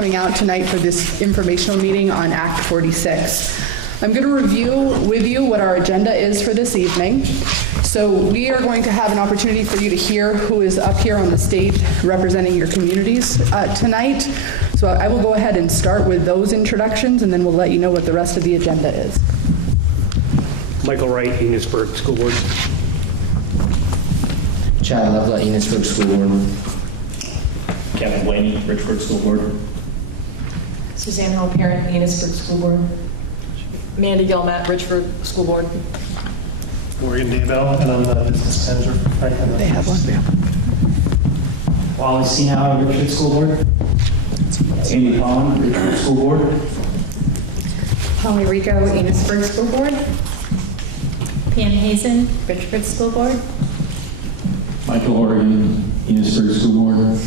coming out tonight for this informational meeting on Act 46. I'm going to review with you what our agenda is for this evening. So we are going to have an opportunity for you to hear who is up here on the stage representing your communities tonight. So I will go ahead and start with those introductions, and then we'll let you know what the rest of the agenda is. Michael Wright, Enosburg School Board. Chad Loveland, Enosburg School Board. Kevin Blaney, Richford School Board. Suzanne Hall, parent, Enosburg School Board. Mandy Gilmat, Richford School Board. Morgan Daybell, and I'm the business manager for Franklin. They have one, yeah. Wally Senauer, Richford School Board. Amy Collin, Richford School Board. Holly Rico, Enosburg School Board. Pam Hazen, Richford School Board. Michael Horgan, Enosburg School Board.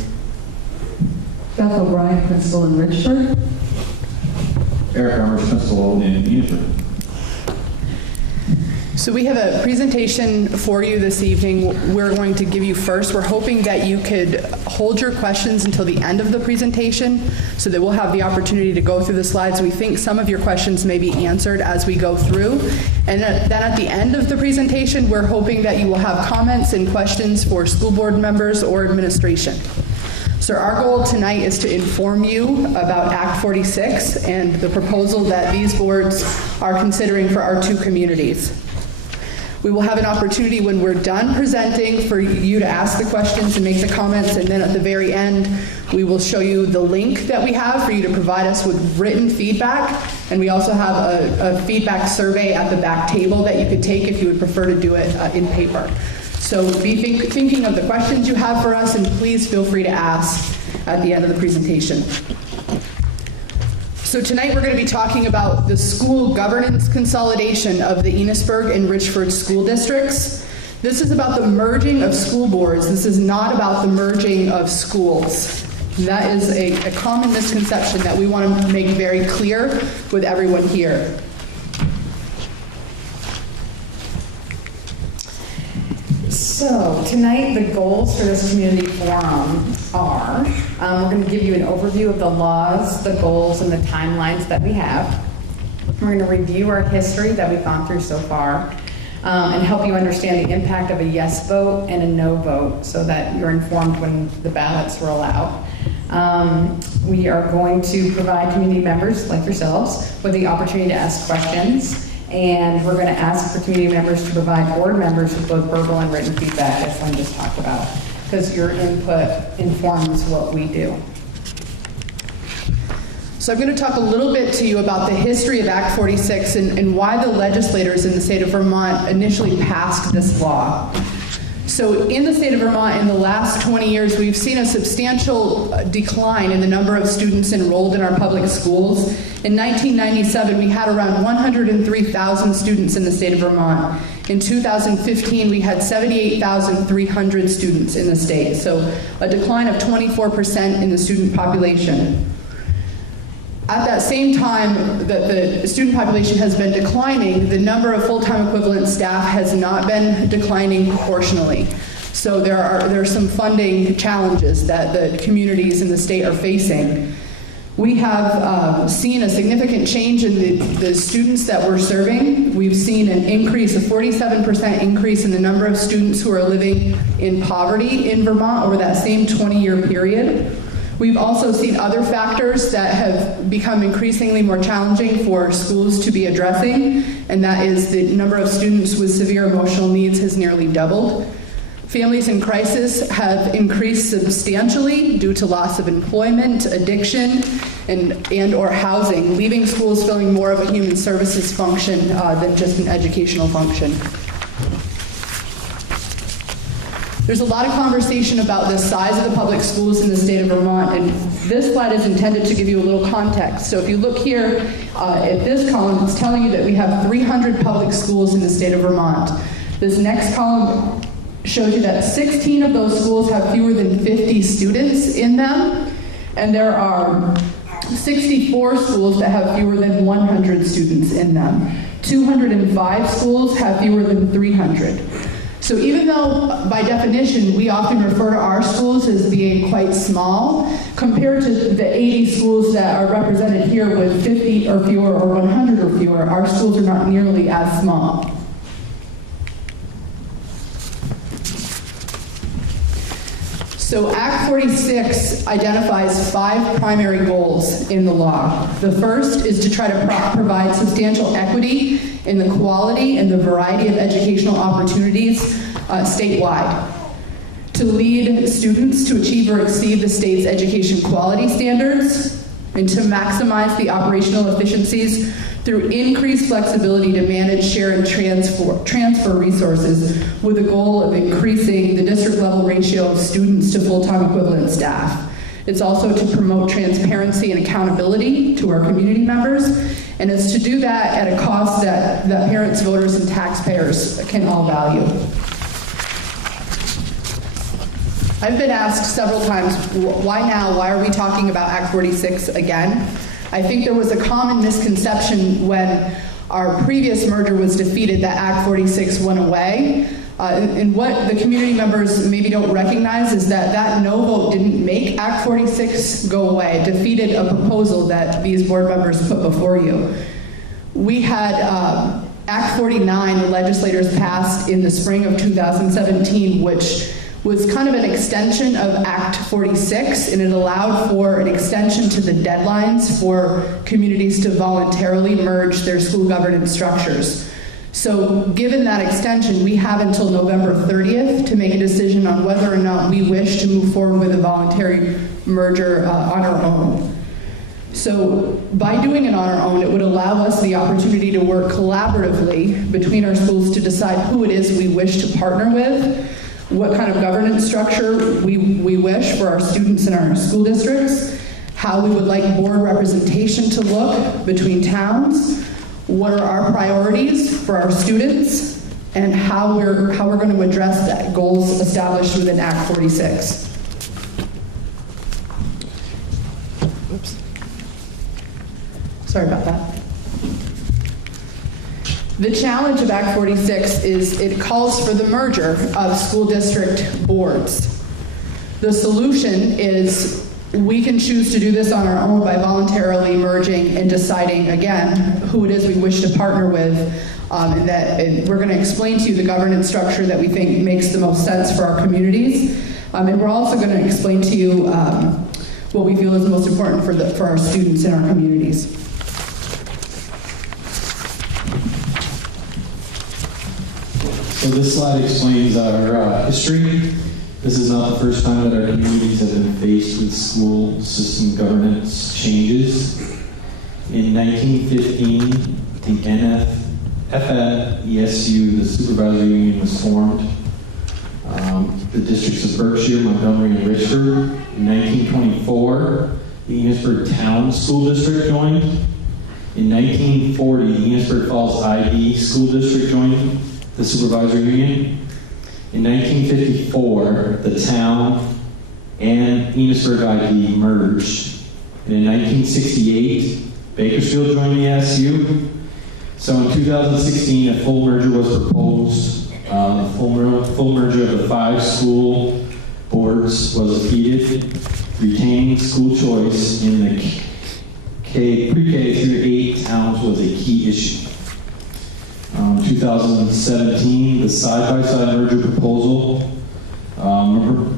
Beth O'Brien, principal in Richford. Eric Armour, principal in Enosburg. So we have a presentation for you this evening. We're going to give you first. We're hoping that you could hold your questions until the end of the presentation so that we'll have the opportunity to go through the slides. We think some of your questions may be answered as we go through. And then at the end of the presentation, we're hoping that you will have comments and questions for school board members or administration. So our goal tonight is to inform you about Act 46 and the proposal that these boards are considering for our two communities. We will have an opportunity when we're done presenting for you to ask the questions and make the comments, and then at the very end, we will show you the link that we have for you to provide us with written feedback, and we also have a feedback survey at the back table that you could take if you would prefer to do it in paper. So be thinking of the questions you have for us, and please feel free to ask at the end of the presentation. So tonight we're going to be talking about the school governance consolidation of the Enosburg and Richford school districts. This is about the merging of school boards. This is not about the merging of schools. That is a common misconception that we want to make very clear with everyone here. So tonight the goals for this community forum are, we're going to give you an overview of the laws, the goals, and the timelines that we have. We're going to review our history that we've gone through so far and help you understand the impact of a yes vote and a no vote so that you're informed when the ballots roll out. We are going to provide community members like yourselves with the opportunity to ask questions. And we're going to ask for community members to provide board members with both verbal and written feedback, as Lynn just talked about, because your input informs what we do. So I'm going to talk a little bit to you about the history of Act 46 and why the legislators in the state of Vermont initially passed this law. So in the state of Vermont, in the last 20 years, we've seen a substantial decline in the number of students enrolled in our public schools. In 1997, we had around 103,000 students in the state of Vermont. In 2015, we had 78,300 students in the state, so a decline of 24% in the student population. At that same time that the student population has been declining, the number of full-time equivalent staff has not been declining proportionally. So there are some funding challenges that the communities in the state are facing. We have seen a significant change in the students that we're serving. We've seen an increase, a 47% increase in the number of students who are living in poverty in Vermont over that same 20-year period. We've also seen other factors that have become increasingly more challenging for schools to be addressing, and that is the number of students with severe emotional needs has nearly doubled. Families in crisis have increased substantially due to loss of employment, addiction, and or housing, leaving schools filling more of a human services function than just an educational function. There's a lot of conversation about the size of the public schools in the state of Vermont, and this slide is intended to give you a little context. So if you look here at this column, it's telling you that we have 300 public schools in the state of Vermont. This next column shows you that 16 of those schools have fewer than 50 students in them, and there are 64 schools that have fewer than 100 students in them. 205 schools have fewer than 300. So even though by definition we often refer to our schools as being quite small, compared to the 80 schools that are represented here with 50 or fewer or 100 or fewer, our schools are not nearly as small. So Act 46 identifies 5 primary goals in the law. The first is to try to provide substantial equity in the quality and the variety of educational opportunities statewide. To lead students to achieve or exceed the state's education quality standards, and to maximize the operational efficiencies through increased flexibility to manage, share, and transfer resources with the goal of increasing the district level ratio of students to full-time equivalent staff. It's also to promote transparency and accountability to our community members, and it's to do that at a cost that parents, voters, and taxpayers can all value. I've been asked several times, why now? Why are we talking about Act 46 again? I think there was a common misconception when our previous merger was defeated that Act 46 went away. And what the community members maybe don't recognize is that no vote didn't make Act 46 go away. It defeated a proposal that these board members put before you. We had Act 49, the legislators passed in the spring of 2017, which was kind of an extension of Act 46, and it allowed for an extension to the deadlines for communities to voluntarily merge their school governance structures. So given that extension, we have until November 30th to make a decision on whether or not we wish to move forward with a voluntary merger on our own. So by doing it on our own, it would allow us the opportunity to work collaboratively between our schools to decide who it is we wish to partner with, what kind of governance structure we wish for our students in our school districts, how we would like board representation to look between towns, what are our priorities for our students, and how we're going to address the goals established within Act 46. Oops. Sorry about that. The challenge of Act 46 is it calls for the merger of school district boards. The solution is we can choose to do this on our own by voluntarily merging and deciding, again, who it is we wish to partner with, and we're going to explain to you the governance structure that we think makes the most sense for our communities. And we're also going to explain to you what we feel is most important for our students in our communities. So this slide explains our history. This is not the first time that our communities have been faced with school system governance changes. In 1915, the FNESU, the Supervisory Union, was formed. The districts of Berkshire, Montgomery, and Richford. In 1924, the Enosburg Town School District joined. In 1940, the Enosburg Falls ID School District joined the Supervisory Union. In 1954, the town and Enosburg ID merged. And in 1968, Bakersfield joined the SU. So in 2016, a full merger was proposed. The full merger of the 5 school boards was defeated. Retaining school choice in the pre-K through 8 towns was a key issue. 2017, the side-by-side merger proposal.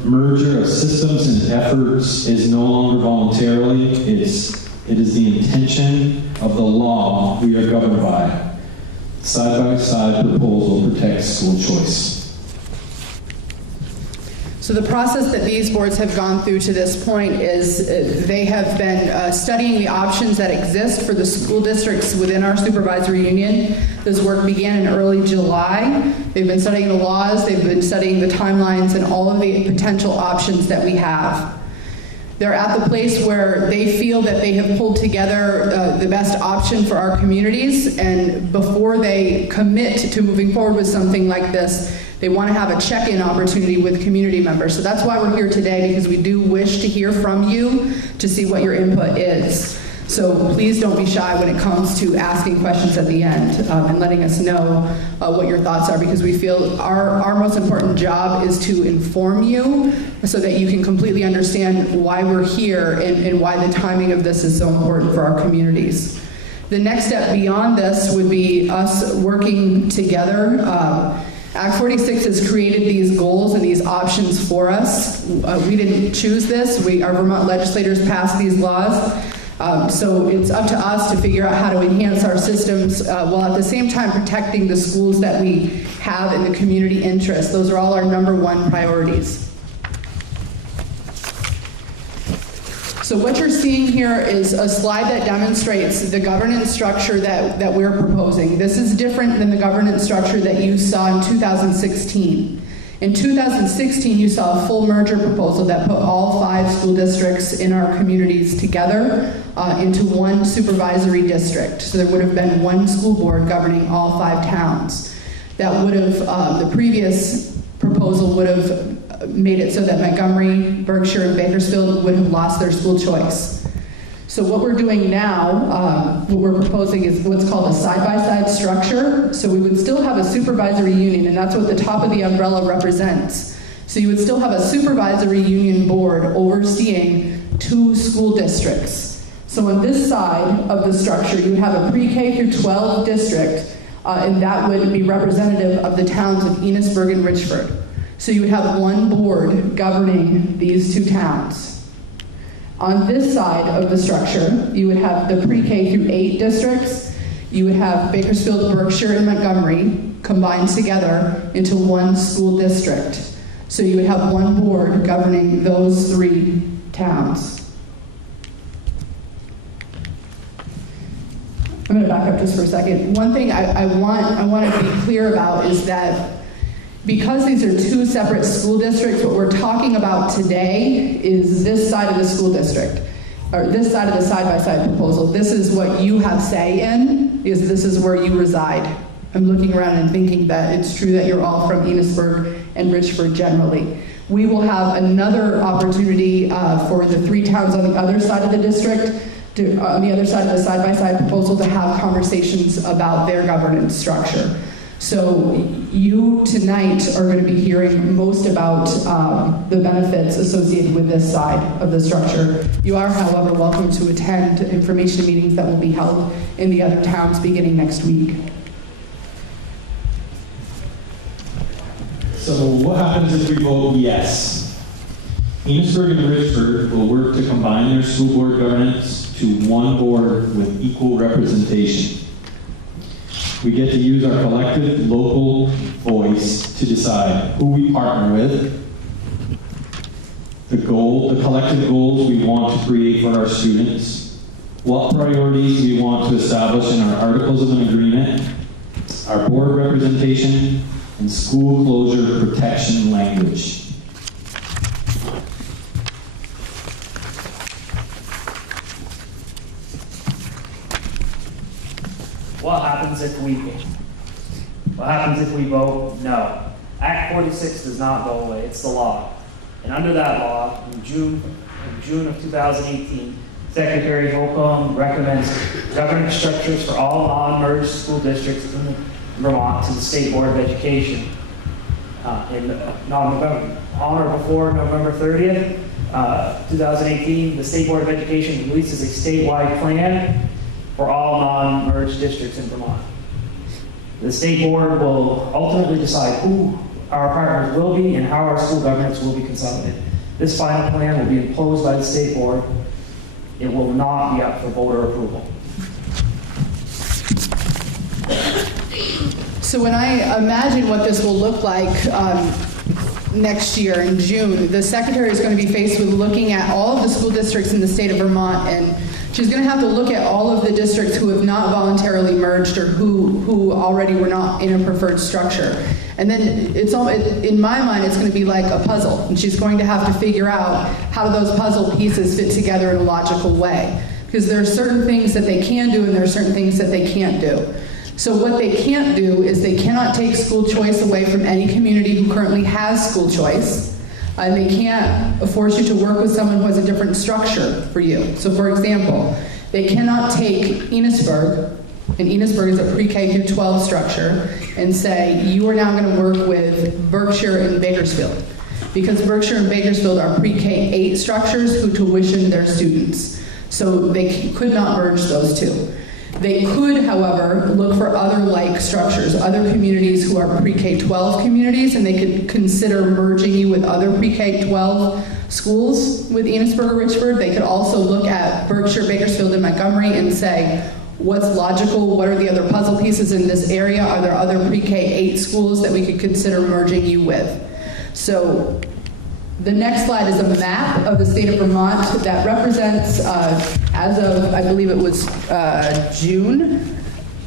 Merger of systems and efforts is no longer voluntarily. It is the intention of the law we are governed by. Side-by-side proposal protects school choice. So the process that these boards have gone through to this point is they have been studying the options that exist for the school districts within our supervisory union. This work began in early July. They've been studying the laws, they've been studying the timelines and all of the potential options that we have. They're at the place where they feel that they have pulled together the best option for our communities, and before they commit to moving forward with something like this, they want to have a check-in opportunity with community members. So that's why we're here today, because we do wish to hear from you to see what your input is. So please don't be shy when it comes to asking questions at the end and letting us know what your thoughts are, because we feel our most important job is to inform you so that you can completely understand why we're here and why the timing of this is so important for our communities. The next step beyond this would be us working together. Act 46 has created these goals and these options for us. We didn't choose this. Our Vermont legislators passed these laws. So it's up to us to figure out how to enhance our systems while at the same time protecting the schools that we have in the community interest. Those are all our #1 priorities. So what you're seeing here is a slide that demonstrates the governance structure that we're proposing. This is different than the governance structure that you saw in 2016. In 2016, you saw a full merger proposal that put all 5 school districts in our communities together into one supervisory district. So there would have been one school board governing all 5 towns. That would have, the previous proposal would have made it so that Montgomery, Berkshire, and Bakersfield would have lost their school choice. So what we're doing now, what we're proposing is what's called a side-by-side structure. So we would still have a supervisory union, and that's what the top of the umbrella represents. So you would still have a supervisory union board overseeing 2 school districts. So on this side of the structure, you have a pre-K through 12 district, and that would be representative of the towns of Enosburg and Richford. So you would have one board governing these 2 towns. On this side of the structure, you would have the pre-K through 8 districts. You would have Bakersfield, Berkshire, and Montgomery combined together into one school district. So you would have one board governing those 3 towns. I'm going to back up just for a second. One thing I want to be clear about is that because these are 2 separate school districts, what we're talking about today is this side of the school district, or this side of the side-by-side proposal. This is what you have say in, because this is where you reside. I'm looking around and thinking that it's true that you're all from Enosburg and Richford generally. We will have another opportunity for the 3 towns on the other side of the district, on the other side of the side-by-side proposal, to have conversations about their governance structure. So you tonight are going to be hearing most about the benefits associated with this side of the structure. You are, however, welcome to attend information meetings that will be held in the other towns beginning next week. So what happens if we vote yes? Enosburg and Richford will work to combine their school board governance to one board with equal representation. We get to use our collective local voice to decide who we partner with, the collective goals we want to create for our students, what priorities we want to establish in our articles of an agreement, our board representation, and school closure protection language. What happens if we vote no? Act 46 does not go away. It's the law. And under that law, in June of 2018, Secretary Holcomb recommends governance structures for all non-merged school districts in Vermont to the State Board of Education. On or before November 30th, 2018, the State Board of Education releases a statewide plan for all non-merged districts in Vermont. The state board will ultimately decide who our partners will be and how our school governance will be consolidated. This final plan will be imposed by the state board. It will not be up for voter approval. So when I imagine what this will look like next year in June, the secretary is going to be faced with looking at all of the school districts in the state of Vermont, and she's going to have to look at all of the districts who have not voluntarily merged or who already were not in a preferred structure. And then in my mind, it's going to be like a puzzle, and she's going to have to figure out how do those puzzle pieces fit together in a logical way. Because there are certain things that they can do and there are certain things that they can't do. So what they can't do is they cannot take school choice away from any community who currently has school choice. And they can't force you to work with someone who has a different structure for you. So for example, They cannot take Enosburg, and Enosburg is a pre-K through 12 structure, and say, you are now going to work with Berkshire and Bakersfield. Because Berkshire and Bakersfield are pre-K 8 structures who tuition their students. So they could not merge those two. They could, however, look for other like structures, other communities who are pre-K 12 communities, and they could consider merging you with other pre-K 12 schools with Enosburg or Richford. They could also look at Berkshire, Bakersfield, and Montgomery and say, what's logical? What are the other puzzle pieces in this area? Are there other pre-K 8 schools that we could consider merging you with? So the next slide is a map of the state of Vermont that represents, as of, I believe it was June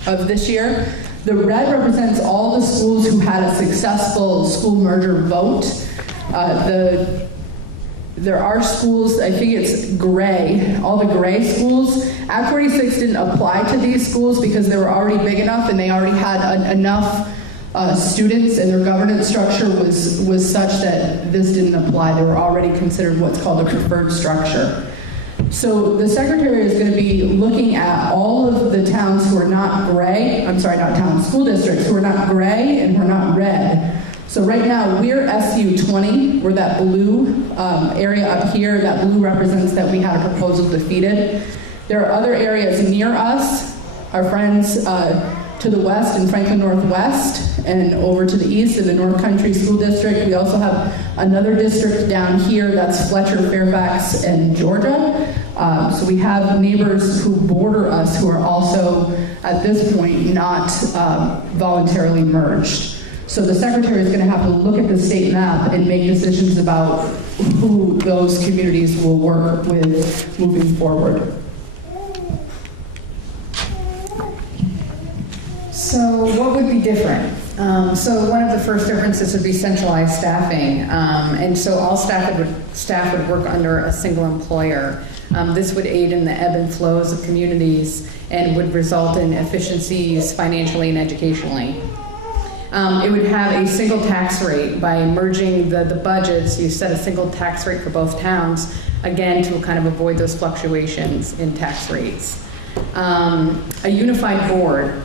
of this year, the red represents all the schools who had a successful school merger vote. There are schools, I think it's gray, all the gray schools. Act 46 didn't apply to these schools because they were already big enough and they already had enough students, and their governance structure was such that this didn't apply. They were already considered what's called a preferred structure. So the secretary is going to be looking at all of the towns who are not gray, I'm sorry, not towns, school districts who are not gray and who are not red. So right now we're SU 20, we're that blue area up here. That blue represents that we had a proposal defeated. There are other areas near us, our friends to the west in Franklin Northwest and over to the east in the North Country School District. We also have another district down here, that's Fletcher, Fairfax, and Georgia. So we have neighbors who border us who are also, at this point, not voluntarily merged. So the secretary is going to have to look at the state map and make decisions about who those communities will work with moving forward. So what would be different? So one of the first differences would be centralized staffing. And so all staff would work under a single employer. This would aid in the ebb and flows of communities and would result in efficiencies financially and educationally. It would have a single tax rate. By merging the budgets, you set a single tax rate for both towns, again, to kind of avoid those fluctuations in tax rates. A unified board.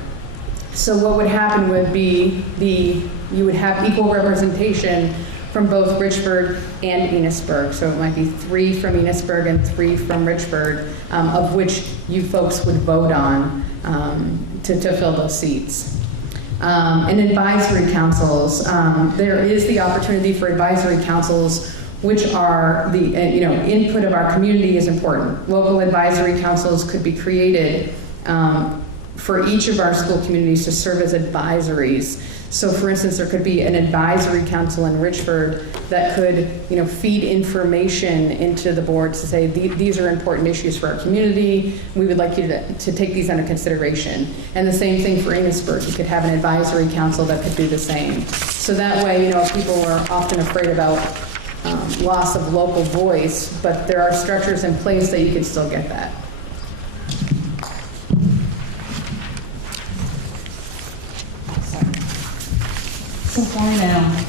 So what would happen would be you would have equal representation from both Richford and Enosburg. So it might be 3 from Enosburg and 3 from Richford, of which you folks would vote on to fill those seats. And advisory councils. There is the opportunity for advisory councils, which are the input of our community is important. Local advisory councils could be created for each of our school communities to serve as advisories. So for instance, there could be an advisory council in Richford that could feed information into the board to say, these are important issues for our community. We would like you to take these under consideration. And the same thing for Enosburg. You could have an advisory council that could do the same. So that way, people are often afraid about loss of local voice, but there are structures in place that you can still get that. So far now,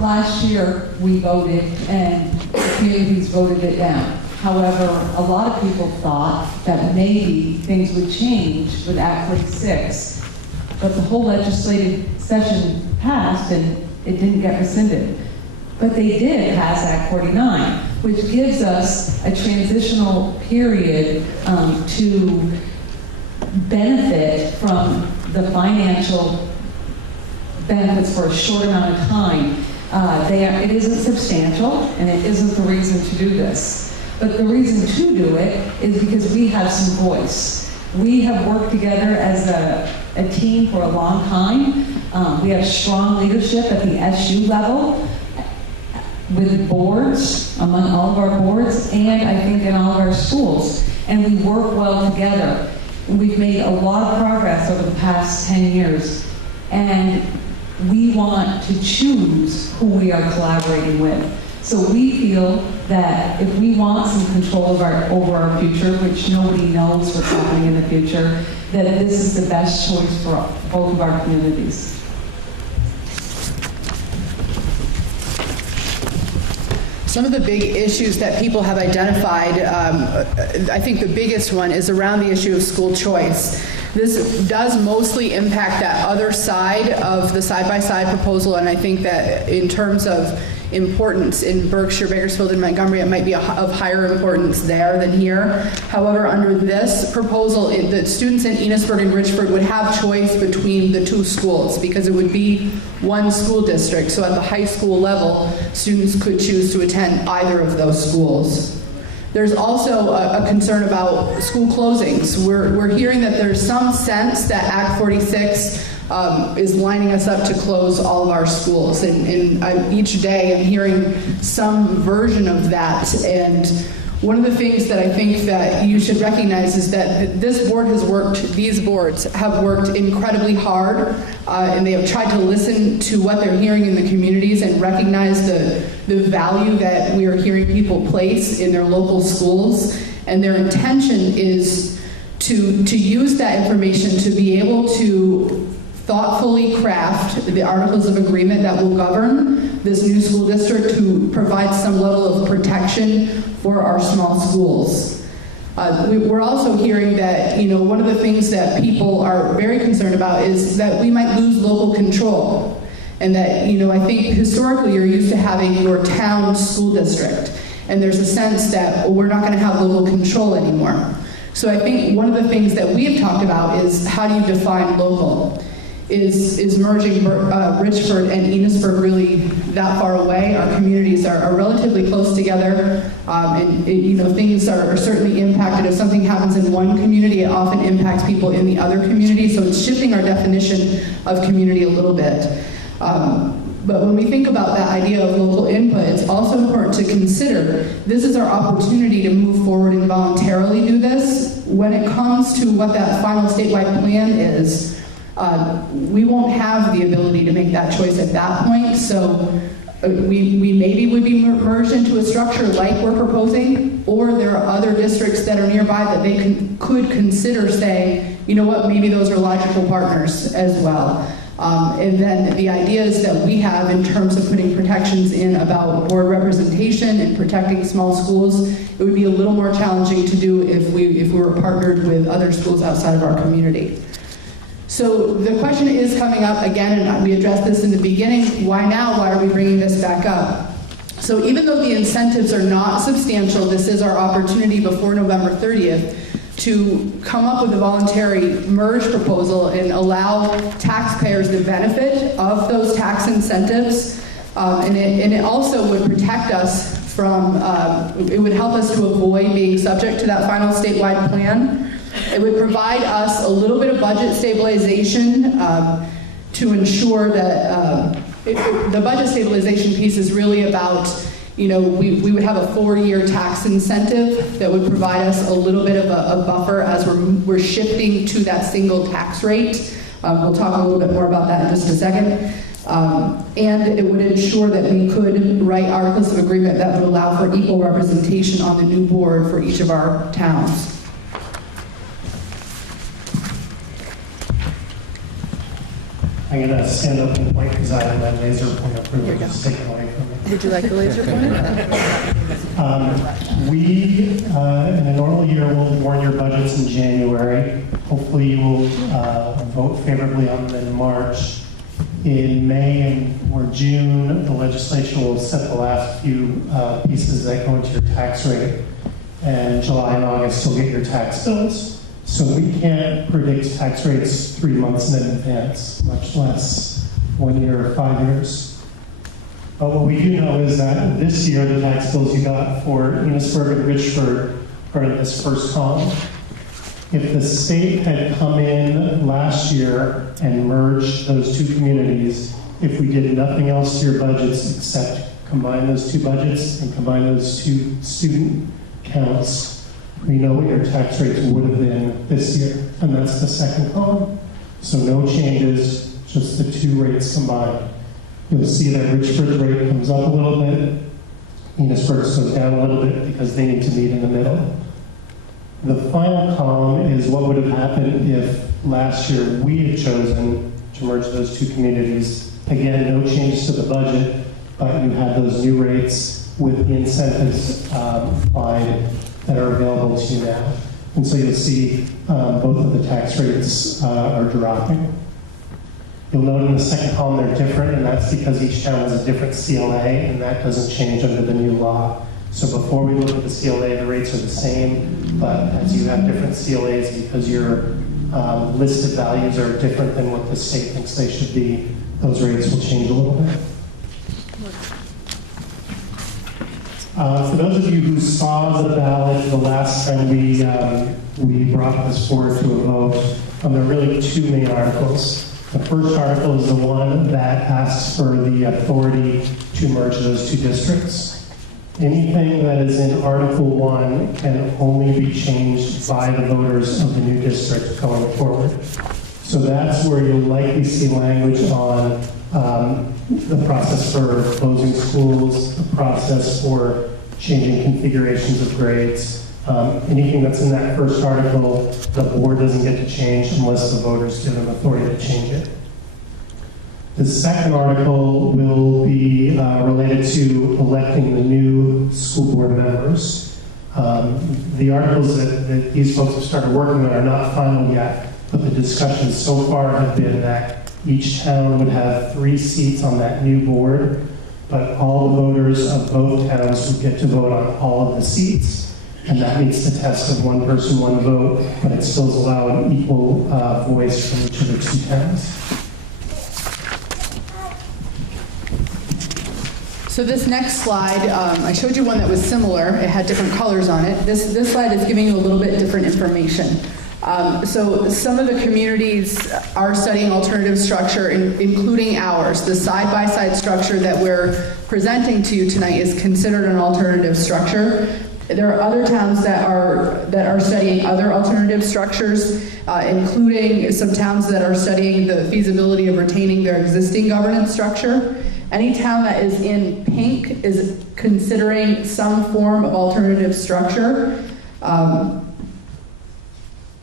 last year we voted and the communities voted it down. However, a lot of people thought that maybe things would change with Act 46, but the whole legislative session passed and it didn't get rescinded. But they did pass Act 49, which gives us a transitional period to benefit from the financial benefits for a short amount of time. It isn't substantial, and it isn't the reason to do this. But the reason to do it is because we have some voice. We have worked together as a team for a long time. We have strong leadership at the SU level with boards, among all of our boards, and I think in all of our schools. And we work well together. We've made a lot of progress over the past 10 years. And we want to choose who we are collaborating with. So we feel that if we want some control over our future, which nobody knows what's happening in the future, that this is the best choice for both of our communities. Some of the big issues that people have identified, I think the biggest one is around the issue of school choice. This does mostly impact that other side of the side-by-side proposal, and I think that in terms of importance in Berkshire, Bakersfield, and Montgomery, it might be of higher importance there than here. However, under this proposal, the students in Enosburg and Richford would have choice between the two schools because it would be one school district. So at the high school level, students could choose to attend either of those schools. There's also a concern about school closings. We're hearing that there's some sense that Act 46 is lining us up to close all of our schools. And each day I'm hearing some version of that. And one of the things that I think that you should recognize is that these boards have worked incredibly hard, and they have tried to listen to what they're hearing in the communities and recognize the value that we are hearing people place in their local schools. And their intention is to use that information to be able to thoughtfully craft the articles of agreement that will govern this new school district to provide some level of protection for our small schools. We're also hearing that, one of the things that people are very concerned about is that we might lose local control. And that, I think historically you're used to having your town school district. And there's a sense that we're not going to have local control anymore. So I think one of the things that we have talked about is how do you define local? Is merging Richford and Enosburg really that far away? Our communities are relatively close together, and things are certainly impacted. If something happens in one community, it often impacts people in the other community. So it's shifting our definition of community a little bit. But when we think about that idea of local input, it's also important to consider this is our opportunity to move forward and voluntarily do this. When it comes to what that final statewide plan is, we won't have the ability to make that choice at that point. So we maybe would be merged into a structure like we're proposing, or there are other districts that are nearby that they could consider saying, you know what, maybe those are logical partners as well. And then the ideas that we have in terms of putting protections in about board representation and protecting small schools, it would be a little more challenging to do if we were partnered with other schools outside of our community. So the question is coming up again, and we addressed this in the beginning, why now? Why are we bringing this back up? So even though the incentives are not substantial, this is our opportunity before November 30th to come up with a voluntary merge proposal and allow taxpayers the benefit of those tax incentives. And it also would protect us from, it would help us to avoid being subject to that final statewide plan. It would provide us a little bit of budget stabilization to ensure that the budget stabilization piece is really about, we would have a 4-year tax incentive that would provide us a little bit of a buffer as we're shifting to that single tax rate. We'll talk a little bit more about that in just a second. And it would ensure that we could write articles of agreement that would allow for equal representation on the new board for each of our towns. I'm going to stand up and point because I have that laser pointer privilege taken away from me. Would you like the laser pointer? We, in a normal year, will warn your budgets in January. Hopefully you will vote favorably on them in March. In May or June, the legislature will set the last few pieces that go into your tax rate. And July and August, you'll get your tax bills. So we can't predict tax rates 3 months in advance, much less 1 year or 5 years. But what we do know is that this year, the tax bills you got for Enosburg and Richford are in this first column. If the state had come in last year and merged those two communities, if we did nothing else to your budgets except combine those two budgets and combine those two student counts, we know what your tax rates would have been this year, and that's the second column. So no changes, just the two rates combined. You'll see that Richford's rate comes up a little bit, Enosburg's goes down a little bit because they need to meet in the middle. The final column is what would have happened if last year we had chosen to merge those two communities. Again, no change to the budget, but you had those new rates with the incentives applied that are available to you now. And so you'll see both of the tax rates are dropping. You'll note in the second column they're different, and that's because each town has a different CLA, and that doesn't change under the new law. So before we look at the CLA, the rates are the same, but as you have different CLAs, because your listed values are different than what the state thinks they should be, those rates will change a little bit. For those of you who saw the ballot the last time we brought this forward to a vote, there are really two main articles. The first article is the one that asks for the authority to merge those two districts. Anything that is in Article 1 can only be changed by the voters of the new district going forward. So that's where you'll likely see language on the process for closing schools, the process for changing configurations of grades. Anything that's in that first article, the board doesn't get to change unless the voters give them authority to change it. The second article will be related to electing the new school board members. The articles that these folks have started working on are not final yet, but the discussions so far have been that each town would have 3 seats on that new board, but all the voters of both towns would get to vote on all of the seats. And that meets the test of one person, one vote, but it still is allowed equal voice from each of the 2 towns. So this next slide, I showed you one that was similar. It had different colors on it. This slide is giving you a little bit different information. So some of the communities are studying alternative structure, including ours. The side-by-side structure that we're presenting to you tonight is considered an alternative structure. There are other towns that are studying other alternative structures, including some towns that are studying the feasibility of retaining their existing governance structure. Any town that is in pink is considering some form of alternative structure. And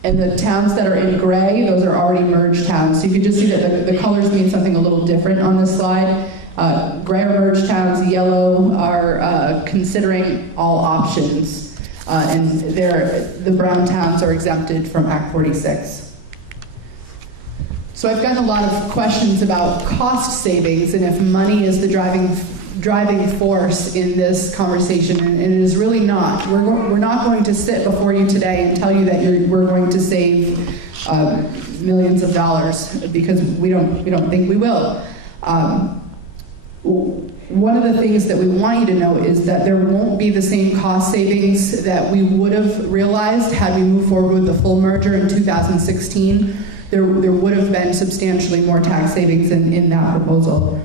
the towns that are in gray, those are already merged towns. So you can just see that the colors mean something a little different on this slide. Gray are merged towns, yellow are considering all options, and the brown towns are exempted from Act 46. So I've gotten a lot of questions about cost savings and if money is the driving force in this conversation, and it is really not. We're not going to sit before you today and tell you that we're going to save millions of dollars, because we don't think we will. One of the things that we want you to know is that there won't be the same cost savings that we would have realized had we moved forward with the full merger in 2016. There would have been substantially more tax savings in that proposal.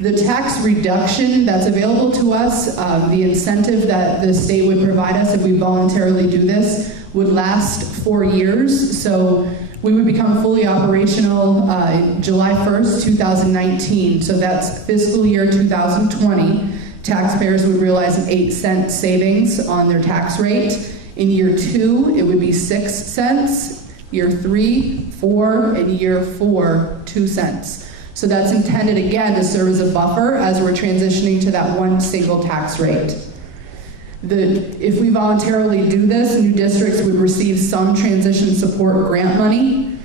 The tax reduction that's available to us, the incentive that the state would provide us if we voluntarily do this, would last 4 years. So we would become fully operational July 1st, 2019. So that's fiscal year 2020. Taxpayers would realize an 8-cent savings on their tax rate. In year 2, it would be 6 cents. Year 3, 4, and year 4, 2 cents. So that's intended, again, to serve as a buffer as we're transitioning to that one single tax rate. If we voluntarily do this, new districts would receive some transition support grant money.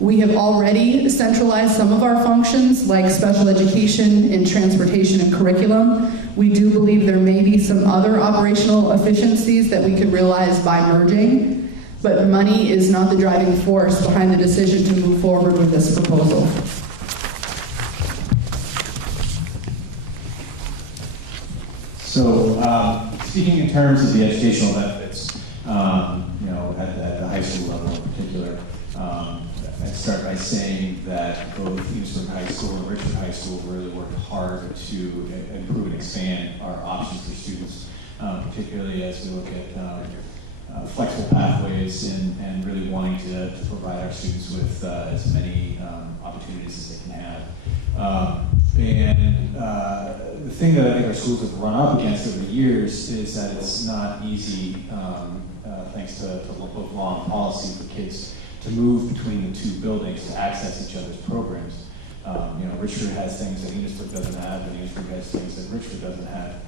We have already centralized some of our functions, like special education and transportation and curriculum. We do believe there may be some other operational efficiencies that we could realize by merging. But money is not the driving force behind the decision to move forward with this proposal. So, speaking in terms of the educational benefits, at the high school level in particular, I'd start by saying that both Enosburg High School and Richmond High School really worked hard to improve and expand our options for students, particularly as we look at flexible pathways and really wanting to provide our students with as many opportunities as they can have. The thing that I think our schools have run up against over the years is that it's not easy, thanks to both law and policy, for kids to move between the 2 buildings to access each other's programs. Richford has things that Enosburg doesn't have, and Enosburg has things that Richford doesn't have.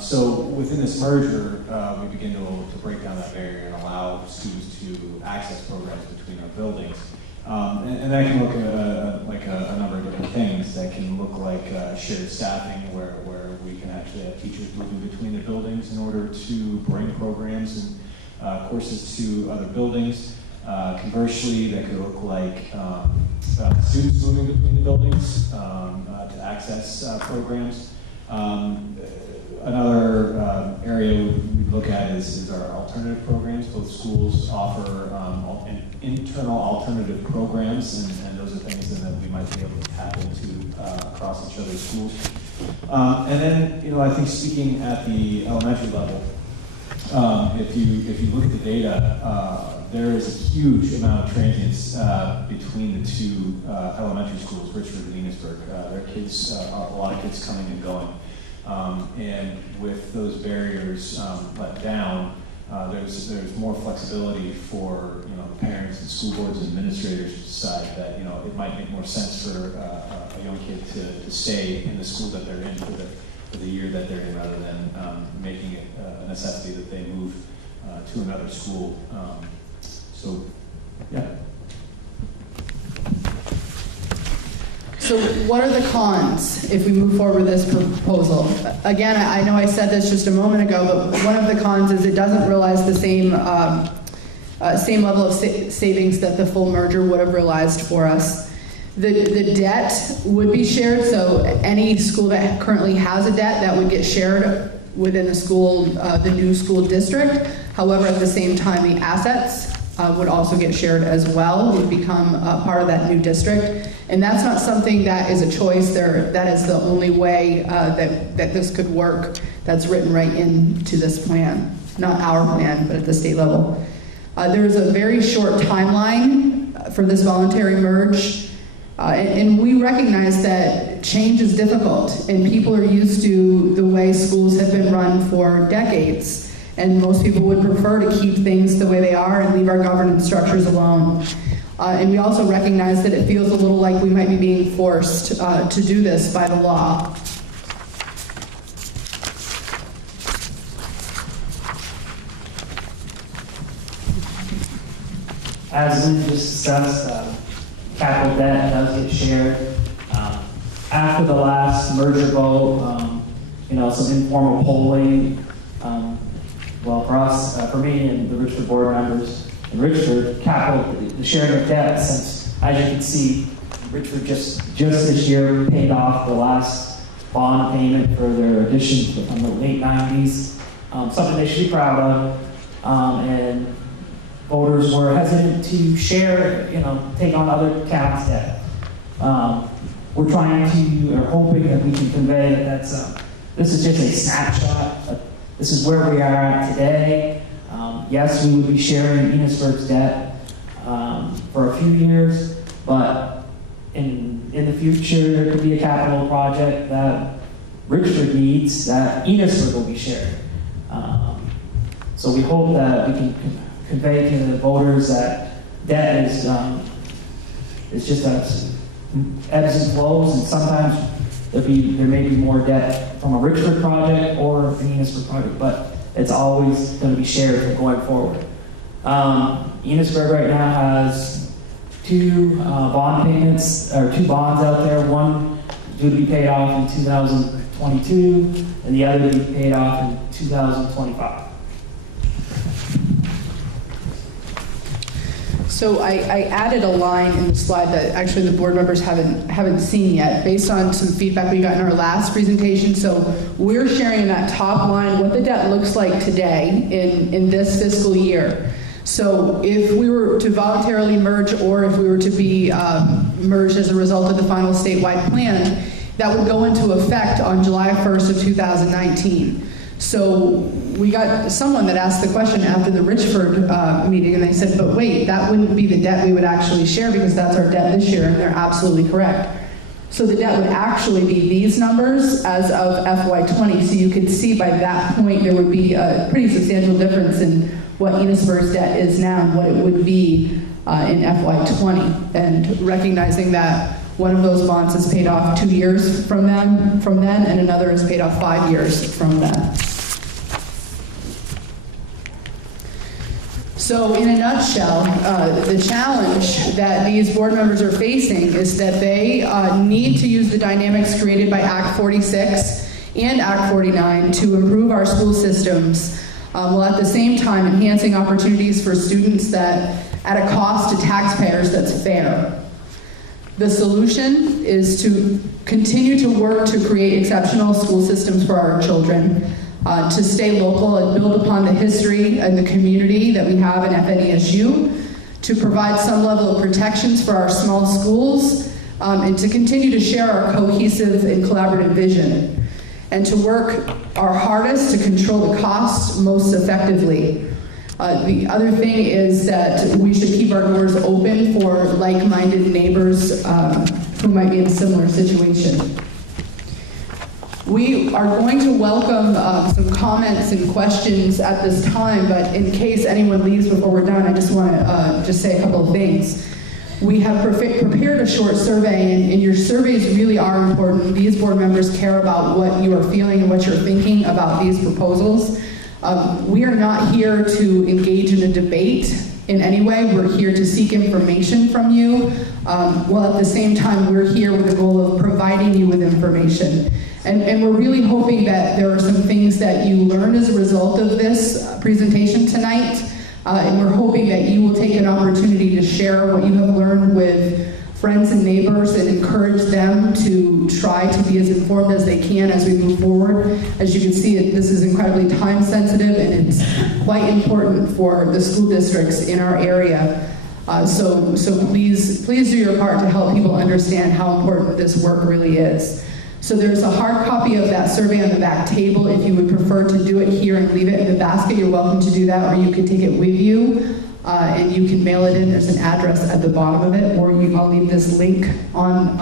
So within this merger, we begin to break down that barrier and allow students to access programs between our buildings. And that can look like a number of different things. That can look like shared staffing, where we can actually have teachers moving between the buildings in order to bring programs and courses to other buildings. Conversely, that could look like students moving between the buildings to access programs. Another area we look at is our alternative programs. Both schools offer internal alternative programs, and those are things that we might be able to tap into across each other's schools. And then, I think speaking at the elementary level, if you look at the data, there is a huge amount of transience between the two elementary schools, Richford and Enosburg. There are kids, a lot of kids coming and going. And with those barriers let down, there's more flexibility for parents and school boards and administrators to decide that it might make more sense for a young kid to stay in the school that they're in for the year that they're in, rather than making it a necessity that they move to another school. So, yeah. So what are the cons if we move forward with this proposal? Again, I know I said this just a moment ago, but one of the cons is it doesn't realize the same level of savings that the full merger would have realized for us. The debt would be shared, so any school that currently has a debt, that would get shared within the school, the new school district. However, at the same time, the assets would also get shared as well, would become part of that new district. And that's not something that is a choice. That is the only way that this could work. That's written right into this plan. Not our plan, but at the state level. There is a very short timeline for this voluntary merge. And we recognize that change is difficult, and people are used to the way schools have been run for decades. And most people would prefer to keep things the way they are and leave our governance structures alone. And we also recognize that it feels a little like we might be being forced to do this by the law. As we just discussed, capital debt does get shared. After the last merger vote, some informal polling, well, for us, for me and the Richford board members in Richford, the sharing of debt, since, as you can see, Richford just this year paid off the last bond payment for their addition from the late 90s, something they should be proud of, and voters were hesitant to share, take on other towns' debt. We're trying to, or hoping that we can convey that this is just a snapshot. This is where we are at today. Yes, we would be sharing Enosburg's debt for a few years, but in the future, there could be a capital project that Richford needs that Enosburg will be sharing. So we hope that we can convey to the voters that debt is just ebbs and flows, and sometimes there may be more debt from a Richford project or an Enosburg project, but it's always going to be shared going forward. Enosburg right now has two bond payments, or two bonds out there. One due to be paid off in 2022, and the other to be paid off in 2025. So I added a line in the slide that actually the board members haven't seen yet, based on some feedback we got in our last presentation. So we're sharing in that top line what the debt looks like today in this fiscal year. So if we were to voluntarily merge, or if we were to be merged as a result of the final statewide plan, that would go into effect on July 1st of 2019. So we got someone that asked the question after the Richford meeting, and they said, but wait, that wouldn't be the debt we would actually share, because that's our debt this year, and they're absolutely correct. So the debt would actually be these numbers as of FY20, so you could see by that point there would be a pretty substantial difference in what Enosburg's debt is now and what it would be in FY20, and recognizing that One of those bonds is paid off 2 years from then, and another is paid off 5 years from then. So in a nutshell, the challenge that these board members are facing is that they need to use the dynamics created by Act 46 and Act 49 to improve our school systems, while at the same time enhancing opportunities for students that at a cost to taxpayers that's fair. The solution is to continue to work to create exceptional school systems for our children, to stay local and build upon the history and the community that we have in FNESU, to provide some level of protections for our small schools, and to continue to share our cohesive and collaborative vision, and to work our hardest to control the costs most effectively. The other thing is that we should keep our doors open for like-minded neighbors who might be in a similar situation. We are going to welcome some comments and questions at this time, but in case anyone leaves before we're done, I just want to just say a couple of things. We have prepared a short survey, and your surveys really are important. These board members care about what you are feeling and what you're thinking about these proposals. We are not here to engage in a debate in any way. We're here to seek information from you, while at the same time we're here with the goal of providing you with information. And we're really hoping that there are some things that you learned as a result of this presentation tonight, and we're hoping that you will take an opportunity to share what you have learned with friends and neighbors and encourage them to try to be as informed as they can as we move forward. As you can see, this is incredibly time sensitive, and it's quite important for the school districts in our area. So please do your part to help people understand how important this work really is. So there's a hard copy of that survey on the back table. If you would prefer to do it here and leave it in the basket, you're welcome to do that, or you can take it with you. And you can mail it in. There's an address at the bottom of it, or I'll leave this link on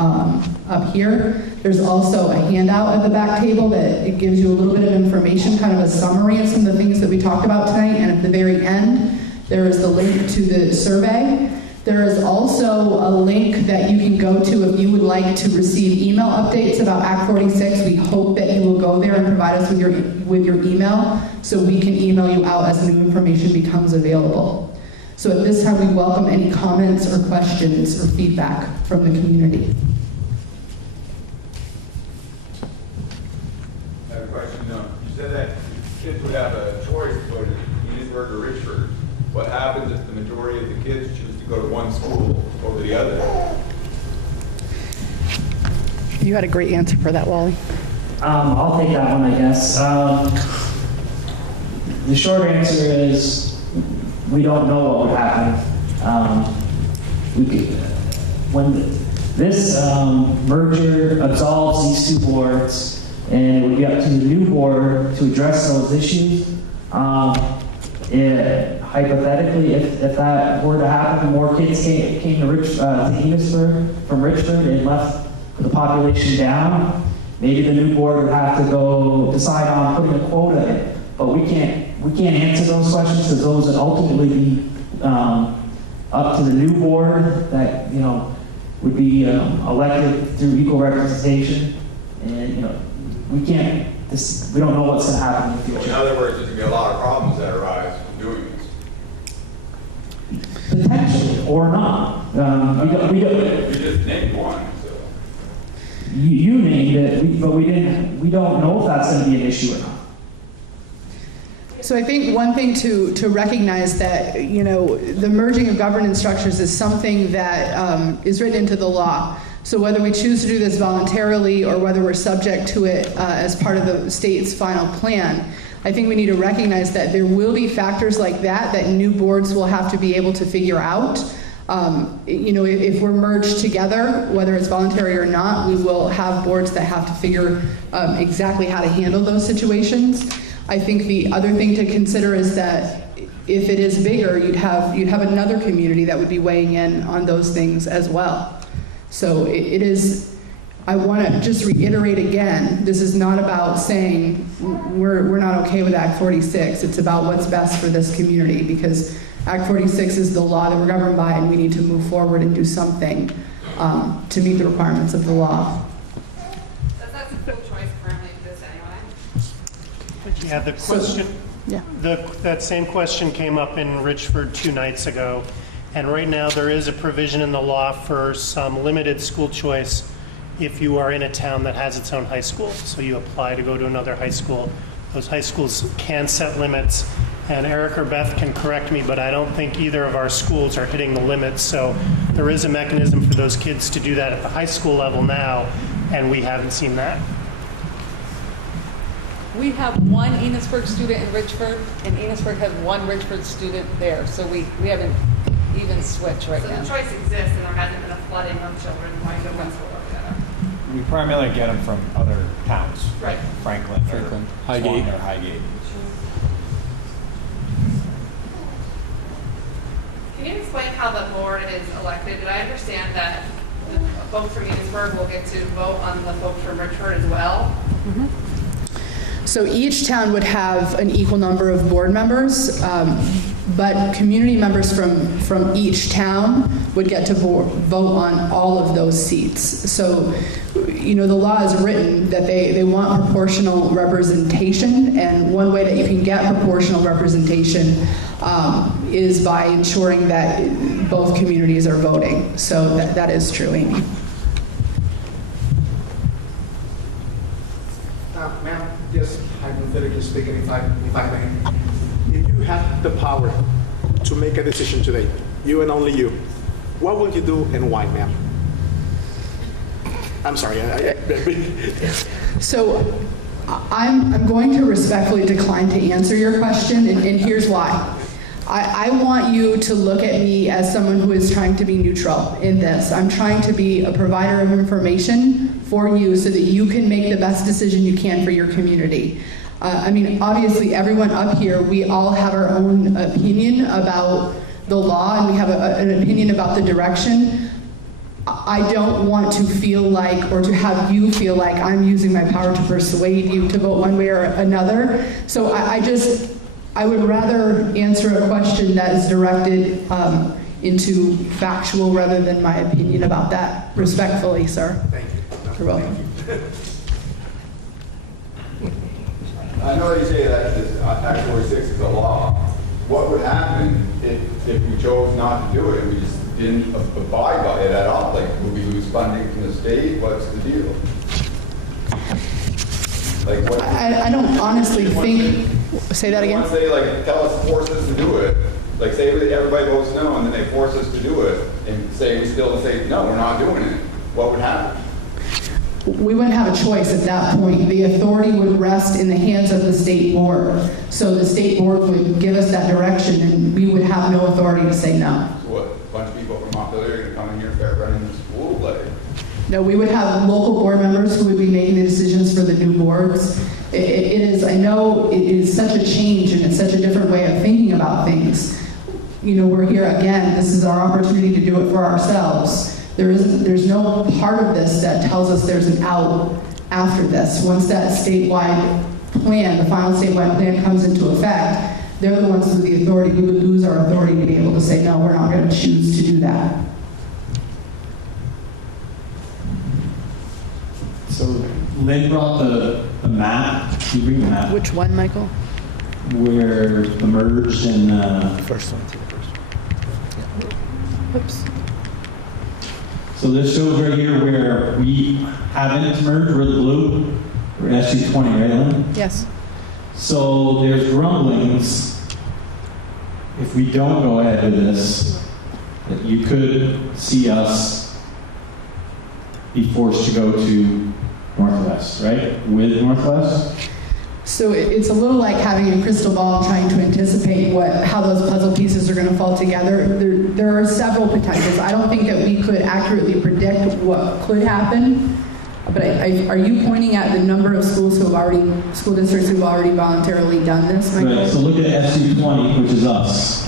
up here. There's also a handout at the back table that it gives you a little bit of information, kind of a summary of some of the things that we talked about tonight. And at the very end, there is the link to the survey. There is also a link that you can go to if you would like to receive email updates about Act 46. We hope that you will go there and provide us with your email so we can email you out as new information becomes available. So at this time, we welcome any comments or questions or feedback from the community. I have a question. You said that kids would have a choice to go to Enosburg or Richford. What happens if the majority of the kids choose to go to one school over the other? You had a great answer for that, Wally. I'll take that one, I guess. The short answer is we don't know what would happen. When this merger absolves these two boards, and it would be up to the new board to address those issues. Hypothetically, if that were to happen, more kids came to Enosburg from Richford and left the population down, maybe the new board would have to go decide on putting a quota in. But we can't answer those questions because those would ultimately be up to the new board that would be elected through equal representation, and we don't know what's going to happen in the future. In other words, there's going to be a lot of problems that arise from doing this. Potentially, or not. We You just named one. So. You named it, but we didn't. We don't know if that's going to be an issue or not. So I think one thing to recognize that, the merging of governance structures is something that is written into the law. So whether we choose to do this voluntarily or whether we're subject to it as part of the state's final plan, I think we need to recognize that there will be factors like that new boards will have to be able to figure out. If we're merged together, whether it's voluntary or not, we will have boards that have to figure exactly how to handle those situations. I think the other thing to consider is that if it is bigger, you'd have another community that would be weighing in on those things as well. So it is. I want to just reiterate again, this is not about saying we're not okay with Act 46. It's about what's best for this community, because Act 46 is the law that we're governed by, and we need to move forward and do something. to meet the requirements of the law. Does that school choice currently exist anyway? Yeah, the question, Yeah. that same question came up in Richford 2 nights ago. And right now, there is a provision in the law for some limited school choice if you are in a town that has its own high school. So you apply to go to another high school. Those high schools can set limits. And Eric or Beth can correct me, but I don't think either of our schools are hitting the limits. So there is a mechanism for those kids to do that at the high school level now, and we haven't seen that. We have one Enosburg student in Richford, and Enosburg has one Richford student there, so we haven't even switched right So now. the choice exists and there hasn't been a flooding of children going to one school or the other. We primarily get them from other towns, Right. Franklin, Highgate. Swan or Highgate. Can you explain how the board is elected? Did I understand that the folks from Enosburg will get to vote on the folks from Richford as well? So each town would have an equal number of board members, but community members from each town would get to vote on all of those seats. So, the law is written that they want proportional representation, and one way that you can get proportional representation is by ensuring that both communities are voting. So that is true, Amy. Ma'am, just hypothetically speaking, if I may, if you had the power to make a decision today, you and only you, what would you do and why, ma'am? I'm sorry. So I'm going to respectfully decline to answer your question, and here's why. I want you to look at me as someone who is trying to be neutral in this. I'm trying to be a provider of information for you so that you can make the best decision you can for your community. Obviously, everyone up here, we all have our own opinion about the law, and we have an opinion about the direction. I don't want to feel like, or to have you feel like I'm using my power to persuade you to vote one way or another. So I would rather answer a question that is directed into factual rather than my opinion about that. Respectfully, sir. Thank you. You're welcome. I know you say that this Act 46 is a law. What would happen if we chose not to do it and we just didn't abide by it at all? Like, would we lose funding from the state? What's the deal? Like, what? I don't honestly think. Say that again. Once they force us to do it, like say everybody votes no, and then they force us to do it, and say we still say no, we're not doing it. What would happen? We wouldn't have a choice at that point. The authority would rest in the hands of the state board. So the state board would give us that direction, and we would have no authority to say no. So what? A bunch of people from Montpelier are going to come in here and start running the school? Like, No, we would have local board members who would be making the decisions for the new boards. It is, I know it is such a change and it's such a different way of thinking about things. We're here again, this is our opportunity to do it for ourselves. There's no part of this that tells us there's an out after this. Once that statewide plan, the final statewide plan comes into effect, they're the ones with the authority. We would lose our authority to be able to say, no, we're not going to choose to do that. So Lynn brought the map. Can you bring the map? Which one, Michael? Where the merged and First one. Oops. so this shows right here where we haven't merged. We're the blue. We're SU 20, right, Lynn? Yes. So there's grumblings. If we don't go ahead with this, that you could see us be forced to go to Northwest, right? With Northwest? So it's a little like having a crystal ball trying to anticipate how those puzzle pieces are going to fall together. There are several potentials. I don't think that we could accurately predict what could happen. But are you pointing at the number of school districts who've already voluntarily done this, Michael? Right, so look at SU 20, which is us.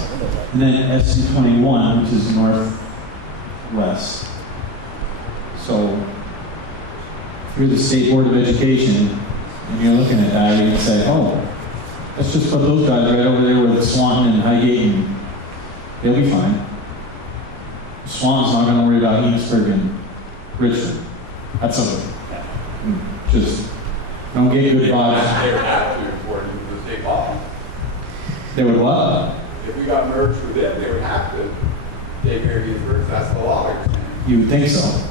And then SU 21, which is Northwest. So if you're the State Board of Education, and you're looking at that, you can say, oh, let's just put those guys right over there with Swanton and Highgate, and they'll be fine. Swanton's not going to worry about Enosburg and Richmond. That's a, just, don't get good vibes. They would have to according to the state law. They would what? If we got merged with them, they would have to take care of these first. That's the law. You would think so.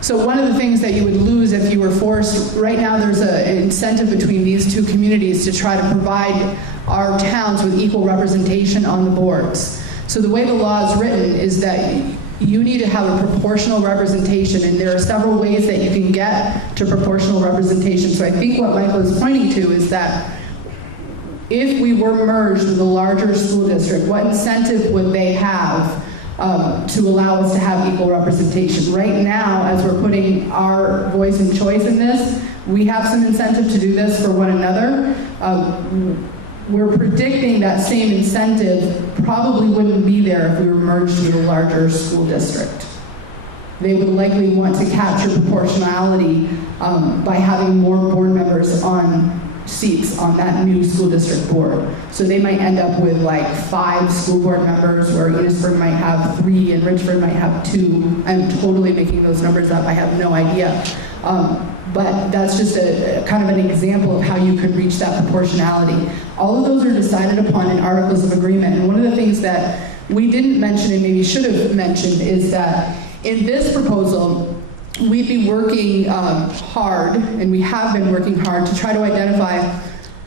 So one of the things that you would lose if you were forced, right now there's an incentive between these two communities to try to provide our towns with equal representation on the boards. So the way the law is written is that you need to have a proportional representation, and there are several ways that you can get to proportional representation. So I think what Michael is pointing to is that if we were merged with a larger school district, what incentive would they have to allow us to have equal representation? Right now, as we're putting our voice and choice in this, we have some incentive to do this for one another. We're predicting that same incentive probably wouldn't be there if we were merged with a larger school district. They would likely want to capture proportionality by having more board members on seats on that new school district board. So they might end up with like 5 school board members, where Enosburg might have 3 and Richford might have 2. I'm totally making those numbers up. I have no idea. But that's just a kind of an example of how you could reach that proportionality. All of those are decided upon in articles of agreement. And one of the things that we didn't mention and maybe should have mentioned is that in this proposal, we'd be working hard, and we have been working hard to try to identify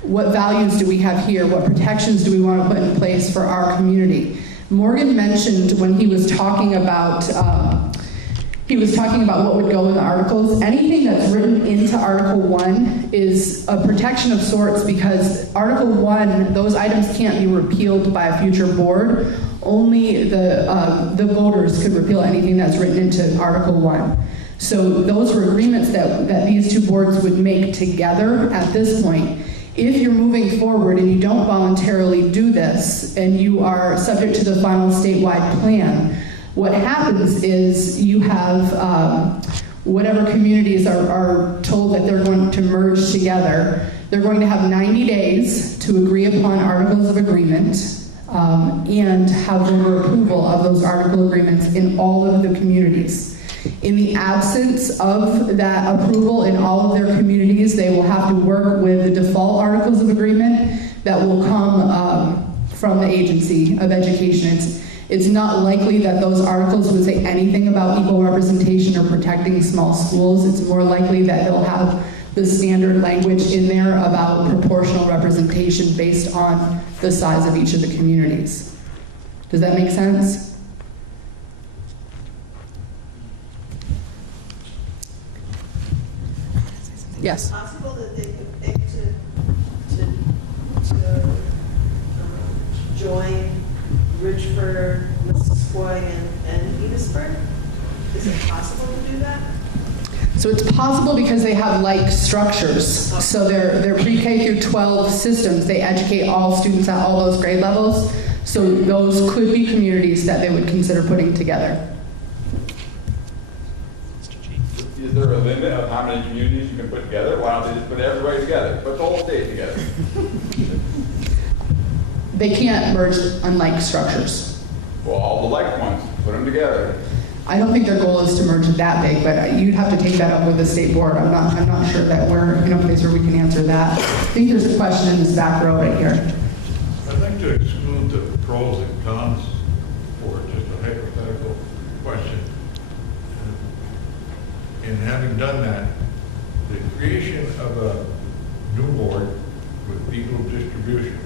what values do we have here, what protections do we want to put in place for our community. Morgan mentioned when he was talking about what would go in the articles. Anything that's written into Article 1 is a protection of sorts, because Article 1, those items can't be repealed by a future board. Only the voters could repeal anything that's written into Article 1. So those were agreements that these two boards would make together at this point. If you're moving forward and you don't voluntarily do this, and you are subject to the final statewide plan, what happens is you have whatever communities are told that they're going to merge together, they're going to have 90 days to agree upon articles of agreement and have voter approval of those article agreements in all of the communities. In the absence of that approval in all of their communities, they will have to work with the default articles of agreement that will come from the Agency of Education. It's not likely that those articles would say anything about equal representation or protecting small schools. It's more likely that they'll have the standard language in there about proportional representation based on the size of each of the communities. Does that make sense? Yes. Is it possible that they could pick to join Richford, Missisquoi, and Enosburg? Is it possible to do that? So it's possible because they have like structures. So they're pre-K through 12 systems. They educate all students at all those grade levels. So those could be communities that they would consider putting together. Is there a limit of how many communities you can put together? Why don't they just put everybody together? Put the whole state together. They can't merge unlike structures. Well, all the like ones, put them together. I don't think their goal is to merge that big, but you'd have to take that up with the state board. I'm not sure that we're in a place where we can answer that. I think there's a question in this back row right here. I'd like to exclude the pros and cons for just a hypothetical question. And having done that, the creation of a new board with equal distribution,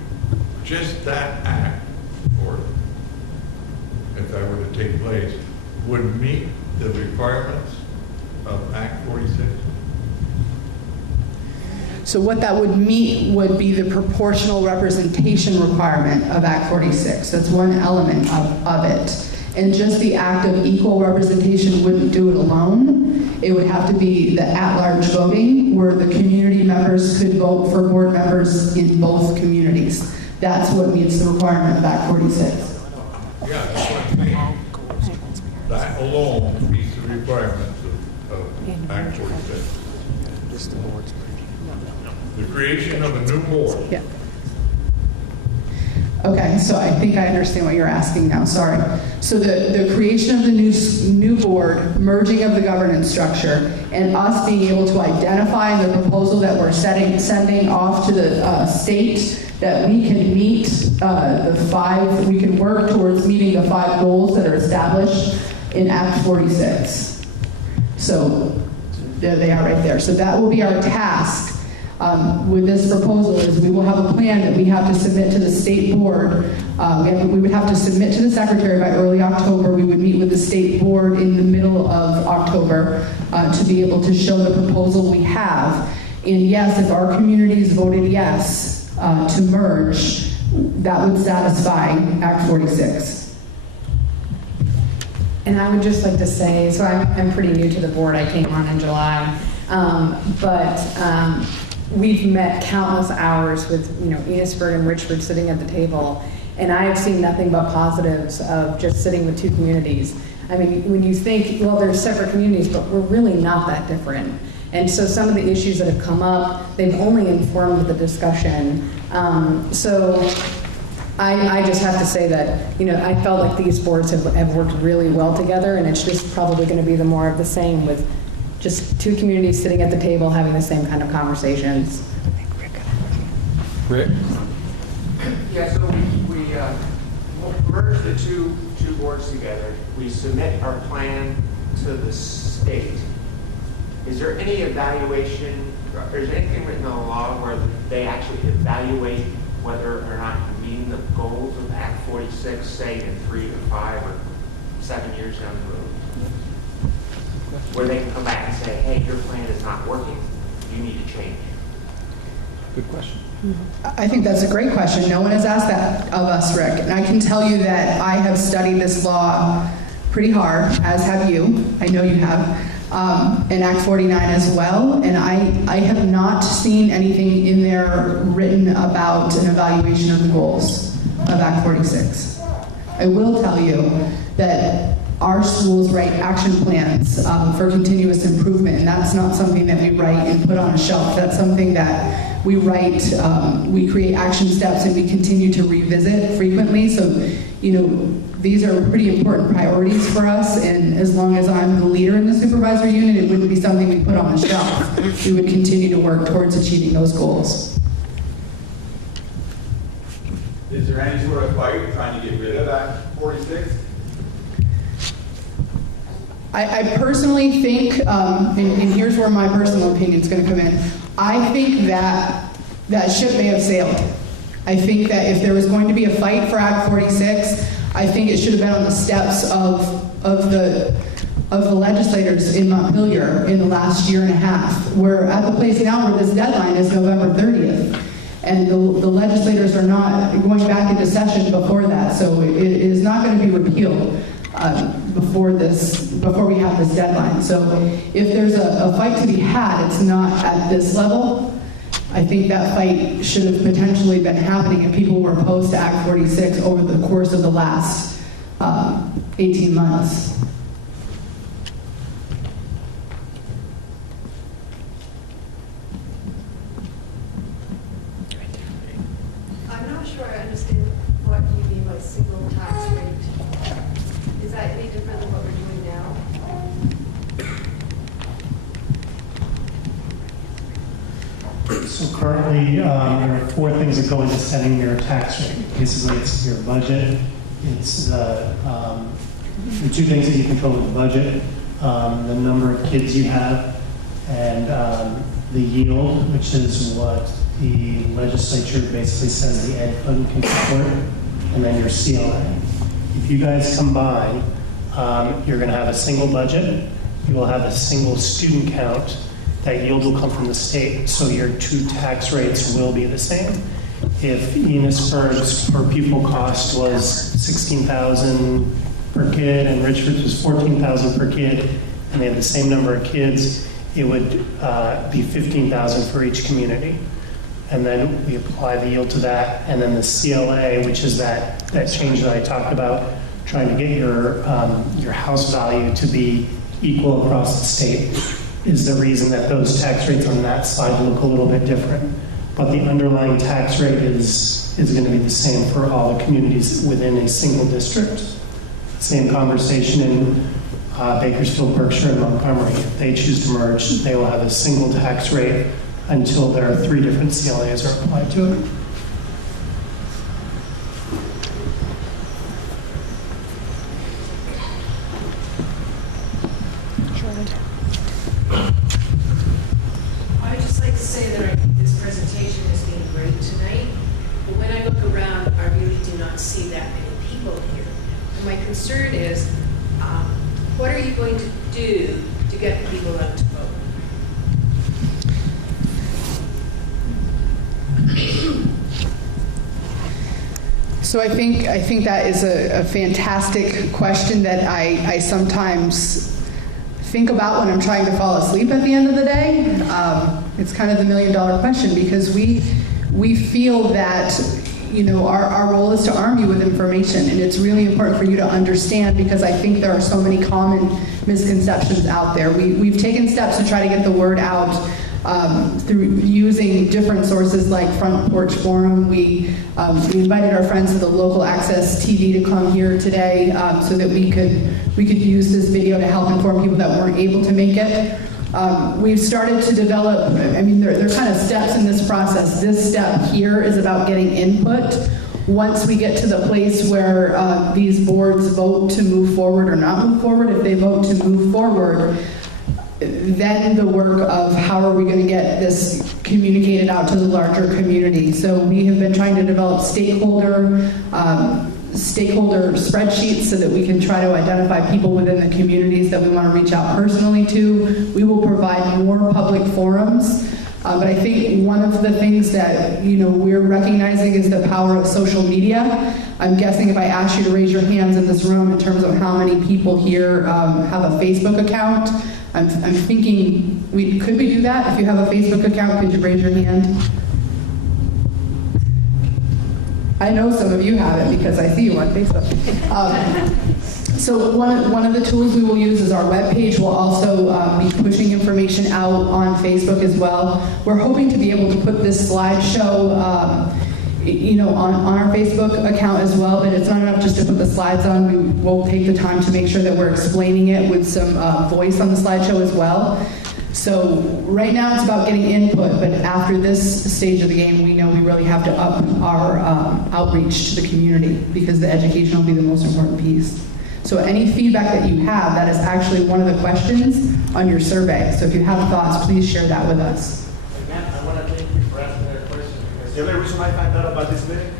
just that act, or if that were to take place, would meet the requirements of Act 46? So what that would meet would be the proportional representation requirement of Act 46. That's one element of it. And just the act of equal representation wouldn't do it alone. It would have to be the at-large voting, where the community members could vote for board members in both communities. That's what meets the requirement of Act 46. Yeah, that's what I'm saying. That alone meets the requirements of Act 46. The creation of a new board. Yeah. Okay, so I think I understand what you're asking now, sorry. So the creation of the new board, merging of the governance structure, and us being able to identify the proposal that we're sending off to the state, that we can meet we can work towards meeting the 5 goals that are established in Act 46. So there they are right there. So that will be our task. With this proposal is we will have a plan that we have to submit to the state board. We would have to submit to the secretary by early October. We would meet with the state board in the middle of October to be able to show the proposal we have. And yes, if our communities voted yes to merge, that would satisfy Act 46. And I would just like to say, so I'm pretty new to the board. I came on in July, but we've met countless hours with Enosburg and Richford sitting at the table, and I have seen nothing but positives of just sitting with 2 communities. I mean, when you think, well, they're separate communities, but we're really not that different. And so some of the issues that have come up, they've only informed the discussion. So I just have to say that, I felt like these boards have worked really well together, and it's just probably going to be the more of the same with just 2 communities sitting at the table having the same kind of conversations. Rick? Yeah, so we merge the two boards together. We submit our plan to the state. Is there any evaluation, or is there anything written in the law where they actually evaluate whether or not you're meeting the goals of Act 46, say in 3 to 5 or 7 years down the road? Where they can come back and say, hey, your plan is not working, you need to change. Good question. I think that's a great question. No one has asked that of us, Rick. And I can tell you that I have studied this law pretty hard, as have you. I know you have. And Act 49 as well. And I have not seen anything in there written about an evaluation of the goals of Act 46. I will tell you that our schools write action plans for continuous improvement, and that's not something that we write and put on a shelf. That's something that we write, we create action steps, and we continue to revisit frequently. So, these are pretty important priorities for us, and as long as I'm the leader in the supervisory unit, it wouldn't be something we put on a shelf. We would continue to work towards achieving those goals. Is there any sort of fight trying to get rid of Act 46? I personally think, and here's where my personal opinion is going to come in, I think that that ship may have sailed. I think that if there was going to be a fight for Act 46, I think it should have been on the steps of the legislators in Montpelier in the last year and a half. We're at the place now where this deadline is November 30th. And the legislators are not going back into session before that, so it is not going to be repealed before we have this deadline. So if there's a fight to be had, it's not at this level. I think that fight should have potentially been happening if people were opposed to Act 46 over the course of the last 18 months. I'm not sure I understand what you mean by single tax rate. Is that any different than what we're doing now? So currently, there are 4 things that go into setting your tax rate. Basically, it's your budget, it's the 2 things that you control with the budget, the number of kids you have, and the yield, which is what the legislature basically says the ed fund can support, and then your CLA. If you guys combine, you're going to have a single budget, you will have a single student count. That yield will come from the state, so your 2 tax rates will be the same. If Enosburg's per pupil cost was $16,000 per kid and Richford's was $14,000 per kid, and they have the same number of kids, it would be $15,000 for each community. And then we apply the yield to that, and then the CLA, which is that change that I talked about, trying to get your house value to be equal across the state, is the reason that those tax rates on that side look a little bit different. but the underlying tax rate is going to be the same for all the communities within a single district. Same conversation in Bakersfield, Berkshire, and Montgomery. If they choose to merge, they will have a single tax rate until there are 3 different CLAs are applied to it. I would just like to say that I think this presentation has been great tonight, but when I look around, I really do not see that many people here. And my concern is, what are you going to do to get people out to vote? So I think that is a fantastic question that I sometimes think about when I'm trying to fall asleep at the end of the day. It's kind of the $1 million question, because we feel that, you know, our role is to arm you with information, and it's really important for you to understand, because I think there are so many common misconceptions out there. We've taken steps to try to get the word out through using different sources like Front Porch Forum. We invited our friends at the Local Access TV to come here today so that we could use this video to help inform people that weren't able to make it. We've started to develop, I mean, there are kind of steps in this process. This step here is about getting input. Once we get to the place where these boards vote to move forward or not move forward, if they vote to move forward, then the work of how are we going to get this communicated out to the larger community. So we have been trying to develop stakeholder spreadsheets so that we can try to identify people within the communities that we want to reach out personally to. We will provide more public forums. But I think one of the things that, you know, we're recognizing is the power of social media. I'm guessing if I asked you to raise your hands in this room in terms of how many people here have a Facebook account, I'm thinking, could we do that? If you have a Facebook account, could you raise your hand? I know some of you have it because I see you on Facebook. So one of the tools we will use is our webpage. We'll also be pushing information out on Facebook as well. We're hoping to be able to put this slideshow you know, on our Facebook account as well, but it's not enough just to put the slides on. We will take the time to make sure that we're explaining it with some voice on the slideshow as well. So right now it's about getting input, but after this stage of the game, we know we really have to up our outreach to the community, because the education will be the most important piece. So any feedback that you have, that is actually one of the questions on your survey. So if you have thoughts, please share that with us. I want to thank you for asking that question, because the only reason I found out about this meeting,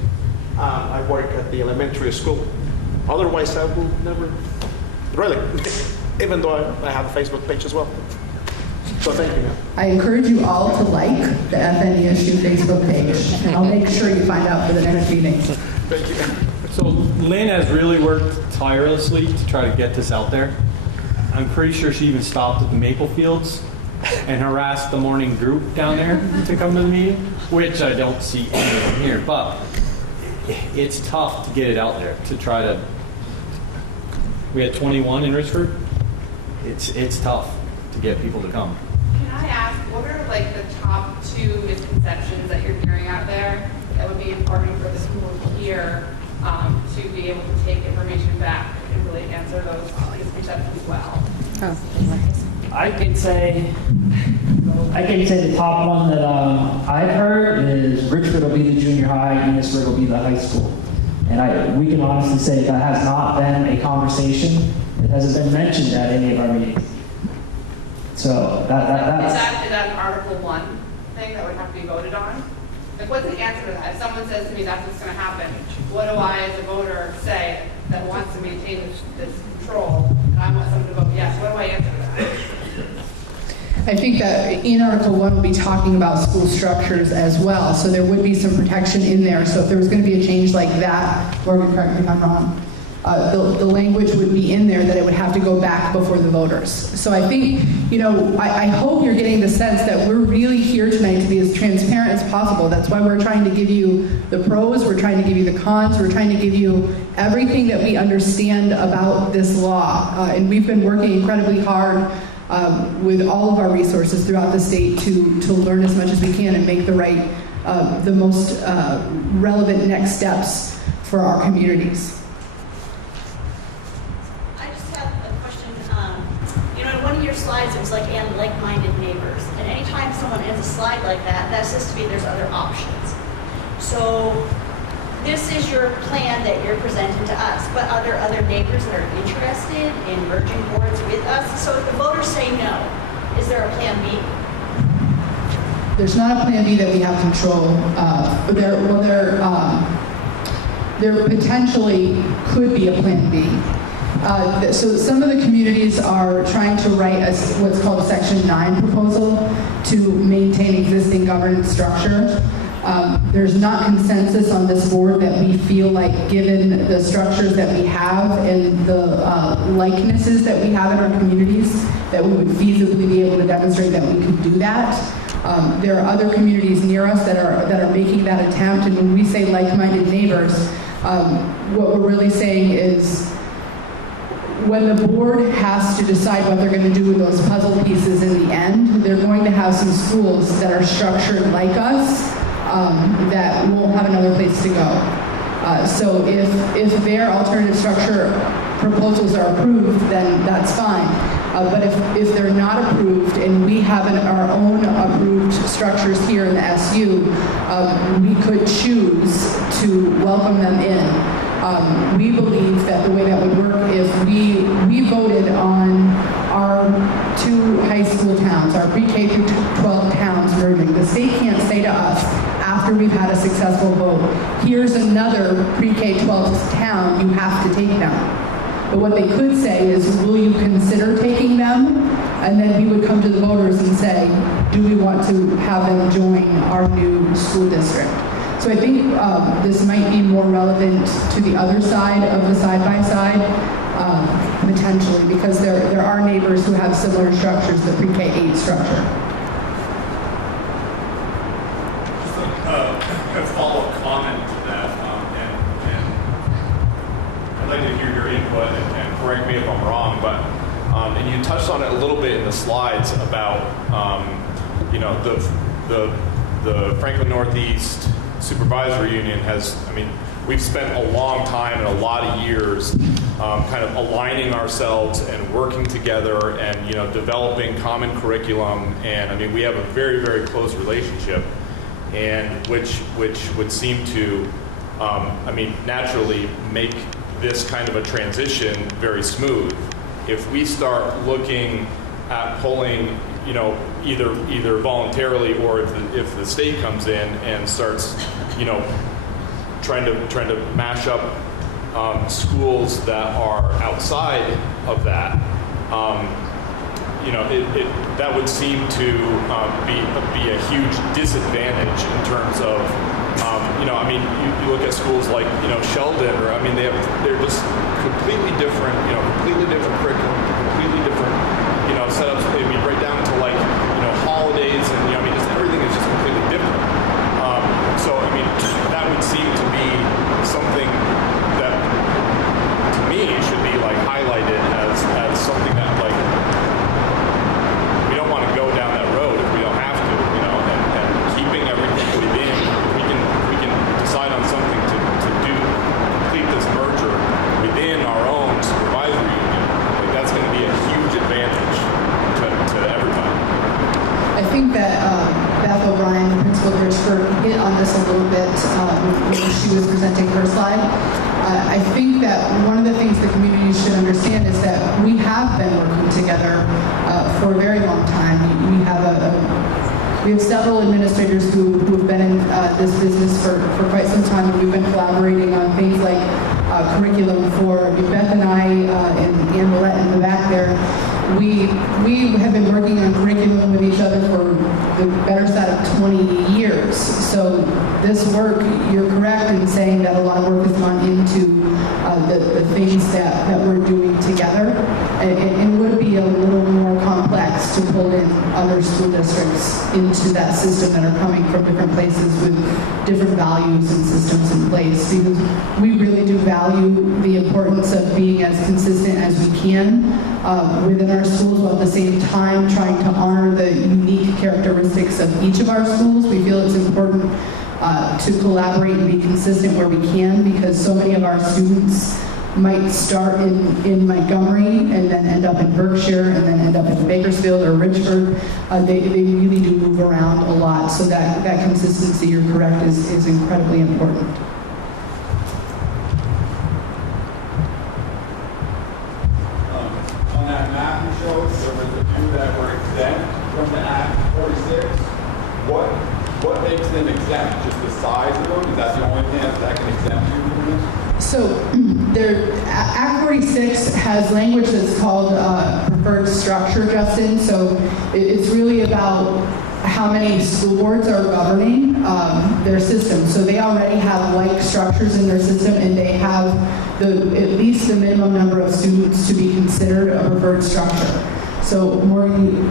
I work at the elementary school. Otherwise, I would never, really, even though I have a Facebook page as well. So thank you, ma'am. I encourage you all to like the FNESU Facebook page, and I'll make sure you find out for the next meeting. Thank you. So Lynn has really worked tirelessly to try to get this out there. I'm pretty sure she even stopped at the Maple Fields and harassed the morning group down there to come to the meeting, which I don't see anyone here. But it's tough to get it out there, to try to. We had 21 in Richford. It's tough to get people to come. Can I ask, what are like the top 2 misconceptions that you're hearing out there that would be important for the school here to be able to take information back and really answer those misconceptions well? I can say the top one that I've heard is Richford will be the junior high, Enosburg will be the high school. And we can honestly say that has not been a conversation. It hasn't been mentioned at any of our meetings. So that's... Is that an Article 1 thing that would have to be voted on? Like, what's the answer to that? If someone says to me that's what's going to happen, what do I as a voter say that wants to maintain this control, and I want someone to vote yes? What do I answer to that? I think that in Article 1 we'll be talking about school structures as well, so there would be some protection in there. So if there was going to be a change like that, Morgan, correct me if I'm wrong, the language would be in there that it would have to go back before the voters. So I think, you know, I hope you're getting the sense that we're really here tonight to be as transparent as possible. That's why we're trying to give you the pros, we're trying to give you the cons, we're trying to give you everything that we understand about this law. And we've been working incredibly hard with all of our resources throughout the state to learn as much as we can and make the right the most relevant next steps for our communities. I just have a question. You know, in one of your slides, it was like, and like-minded neighbors. And anytime someone ends a slide like that, that says to me there's other options. So this is your plan that you're presenting to us, but are there other neighbors that are interested in merging boards with us? So if the voters say no, is there a plan B? There's not a plan B that we have control of. There potentially could be a plan B. So some of the communities are trying to write what's called a Section 9 proposal to maintain existing governance structure. There's not consensus on this board that we feel like, given the structures that we have and the likenesses that we have in our communities, that we would feasibly be able to demonstrate that we could do that. There are other communities near us that are making that attempt, and when we say like-minded neighbors, what we're really saying is when the board has to decide what they're going to do with those puzzle pieces in the end, they're going to have some schools that are structured like us that won't have another place to go. So if their alternative structure proposals are approved, then that's fine. But if they're not approved and we have our own approved structures here in the SU, we could choose to welcome them in. We believe that the way that would work, if we voted on our 2 high school towns, our pre-K through 12 towns merging, the state can't say to us, after we've had a successful vote, here's another pre-K 12 town, you have to take them. But what they could say is, will you consider taking them? And then we would come to the voters and say, do we want to have them join our new school district? So I think this might be more relevant to the other side of the side-by-side, potentially, because there are neighbors who have similar structures, the pre-K 8 structure. A follow-up comment to that, and I'd like to hear your input, and correct me if I'm wrong, but and you touched on it a little bit in the slides about you know, the Franklin Northeast Supervisory Union has, I mean, we've spent a long time and a lot of years kind of aligning ourselves and working together and, you know, developing common curriculum, and I mean, we have a very, very close relationship, and which would seem to, I mean, naturally make this kind of a transition very smooth. If we start looking at pulling, you know, either voluntarily or if the state comes in and starts, you know, trying to mash up schools that are outside of that, you know, that would seem to be a huge disadvantage in terms of, you know, I mean, you look at schools like, you know, Sheldon, or I mean, they're just completely different, you know, completely different curriculum, completely different, you know, setups. I mean, right down to like, you know, holidays, and you know, I mean, just everything is just completely different. So I mean, that would seem to be something that, to me, should be like highlighted as something that like we don't want to go down that road if we don't have to, you know, and keeping everything within, we can decide on something to complete this merger within our own supervisory union. Like, that's going to be a huge advantage to everybody. I think that Beth O'Brien, the principal of Richford, hit on this a little bit when she was presenting her slide. I think that one of the things the community should understand is that we have been working together for a very long time. We have several administrators who have been in this business for quite some time, and we've been collaborating on things like curriculum for Beth and I and Ann Millette in the back there. We have been working on curriculum with each other for the better side of 20 years. So this work, you're correct in saying that a lot of work has gone into the things that we're doing together. It would be a little more complex to to pull in other school districts into that system that are coming from different places with different values and systems in place, because we really do value the importance of being as consistent as we can within our schools, while at the same time trying to honor the unique characteristics of each of our schools. We feel it's important to collaborate and be consistent where we can, because so many of our students might start in Montgomery and then end up in Berkshire and then end up in Bakersfield or Richford. They really do move around a lot, so that consistency, you're correct, is incredibly important. On that map you showed, there was a few that were exempt from the Act 46. What makes them exempt? Just the size of them? Is that the only thing that can exempt you from this? So Act 46 has language that's called preferred structure, Justin. So it's really about how many school boards are governing their system. So they already have like structures in their system, and they have at least the minimum number of students to be considered a preferred structure. So Morgan,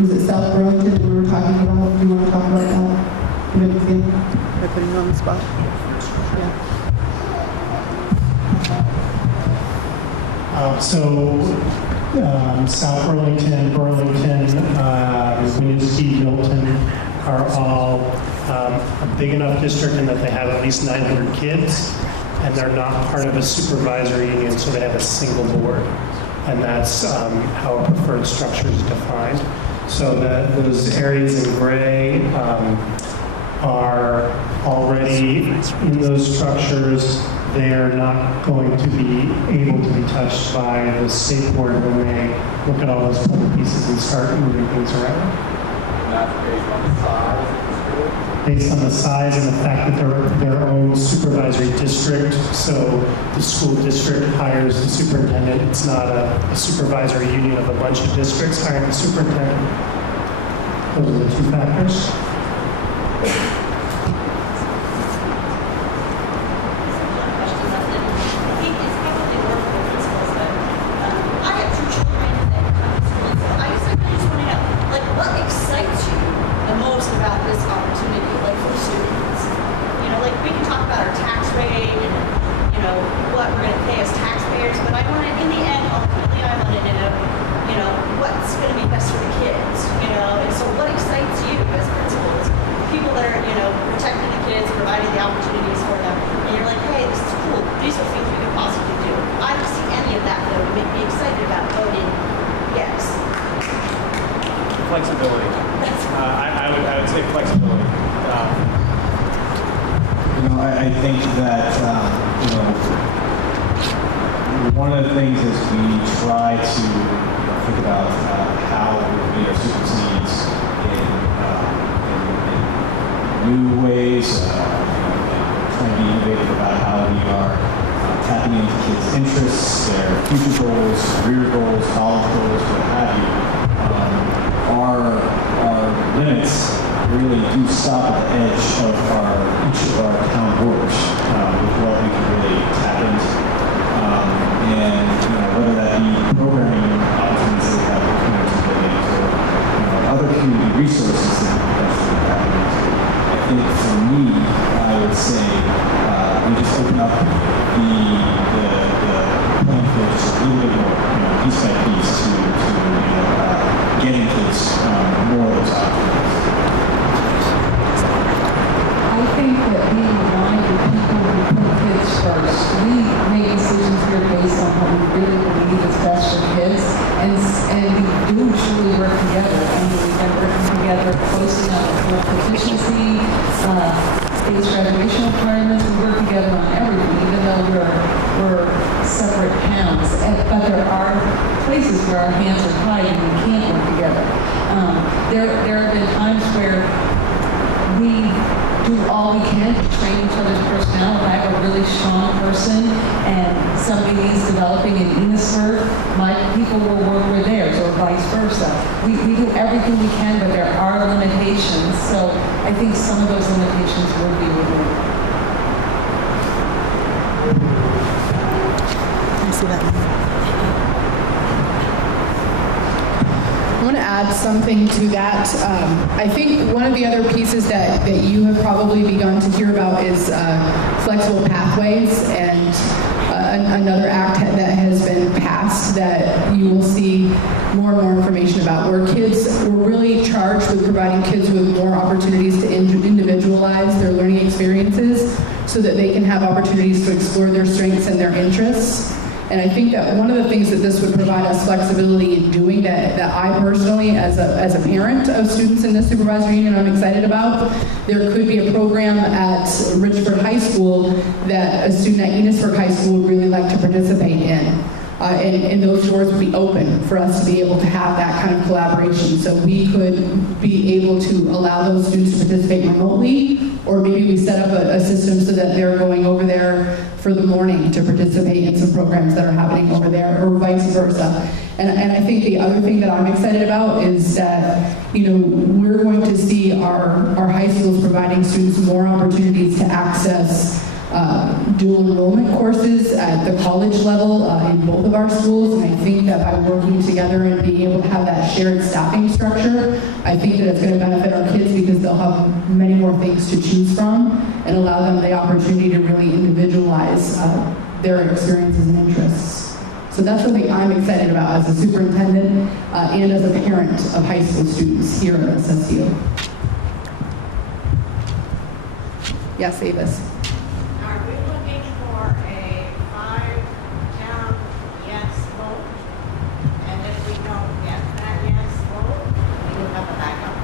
was it South Burlington we were talking about? Do you want to talk about that? Am I putting you on the spot? Yeah. South Burlington, Winooski, Milton are all a big enough district in that they have at least 900 kids, and they're not part of a supervisory union, so they have a single board, and that's how a preferred structure is defined. So those areas in gray are already in those structures. They are not going to be able to be touched by the state board when they look at all those puzzle pieces and start moving things around. And that's based on the size of the school? Based on the size and the fact that they're their own supervisory district, so the school district hires the superintendent. It's not a supervisory union of a bunch of districts hiring the superintendent. Those are the two factors. Flexibility. I would say flexibility. I think that one of the things is we try to think about how we meet our students' needs in new ways, trying to be innovative about how we are tapping into kids' interests, their future goals, career goals, college goals, what have you. Our limits really do stop at the edge of each of our town boards with what we can really tap into. And whether that be programming opportunities that we have with communities or other community resources that we potentially tap into. I think for me, I would say we just open up the playing field just a little bit more, piece by piece to getting kids more of those opportunities. I think that being aligned with people who put kids first, we make decisions here based on what we really believe is best for kids, and we do truly work together. I mean, we've been working together closely on the proficiency, base graduation requirements. We work together on everything, even though we're separate towns. But there are places where our hands are tied and we can't work together. There have been times where we do all we can to train each other's personnel. If I have a really strong person and somebody needs developing in Enosburg, my people will work with theirs, or vice versa. We do everything we can, but there are limitations. So I think some of those limitations will be removed. I see that. I want to add add something to that. I think one of the other pieces that you have probably begun to hear about is flexible pathways, and another act that has been passed that you will see more and more information about, where we're really charged with providing kids with more opportunities to individualize their learning experiences so that they can have opportunities to explore their strengths and their interests. And I think that one of the things that this would provide us flexibility in doing that I personally, as a parent of students in this supervisory union, I'm excited about. There could be a program at Richford High School that a student at Enosburg High School would really like to participate in. And those doors would be open for us to be able to have that kind of collaboration. So we could be able to allow those students to participate remotely, or maybe we set up a system so that they're going over there for the morning to participate in some programs that are happening over there, or vice versa. And I think the other thing that I'm excited about is that, we're going to see our high schools providing students more opportunities to access dual enrollment courses at the college level in both of our schools. And I think that by working together and being able to have that shared staffing structure, I think that it's going to benefit our kids because they'll have many more things to choose from and allow them the opportunity to really individualize their experiences and interests. So that's something I'm excited about as a superintendent and as a parent of high school students here at SSU. Yes, Avis. Are we looking for a 5-town yes vote? And if we don't get that yes vote, we will have a backup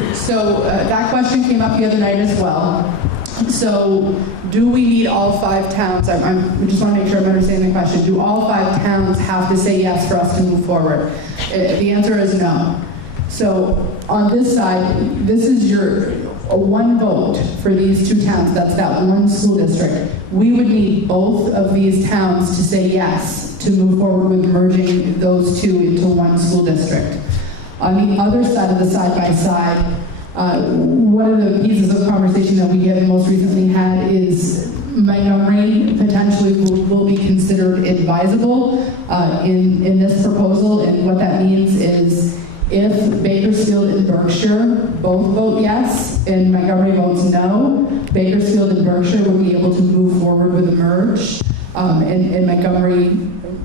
plan? So that question came up the other night as well. So do we need all 5 towns? I just want to make sure I'm understanding the question. Do all 5 towns have to say yes for us to move forward? The answer is no. So on this side, this is your one vote for these 2 towns. That's that one school district. We would need both of these towns to say yes to move forward with merging those 2 into one school district. On the other side of the side-by-side, one of the pieces of conversation that we have most recently had is Montgomery potentially will be considered advisable in this proposal. And what that means is if Bakersfield and Berkshire both vote yes and Montgomery votes no, Bakersfield and Berkshire would be able to move forward with a merge, and Montgomery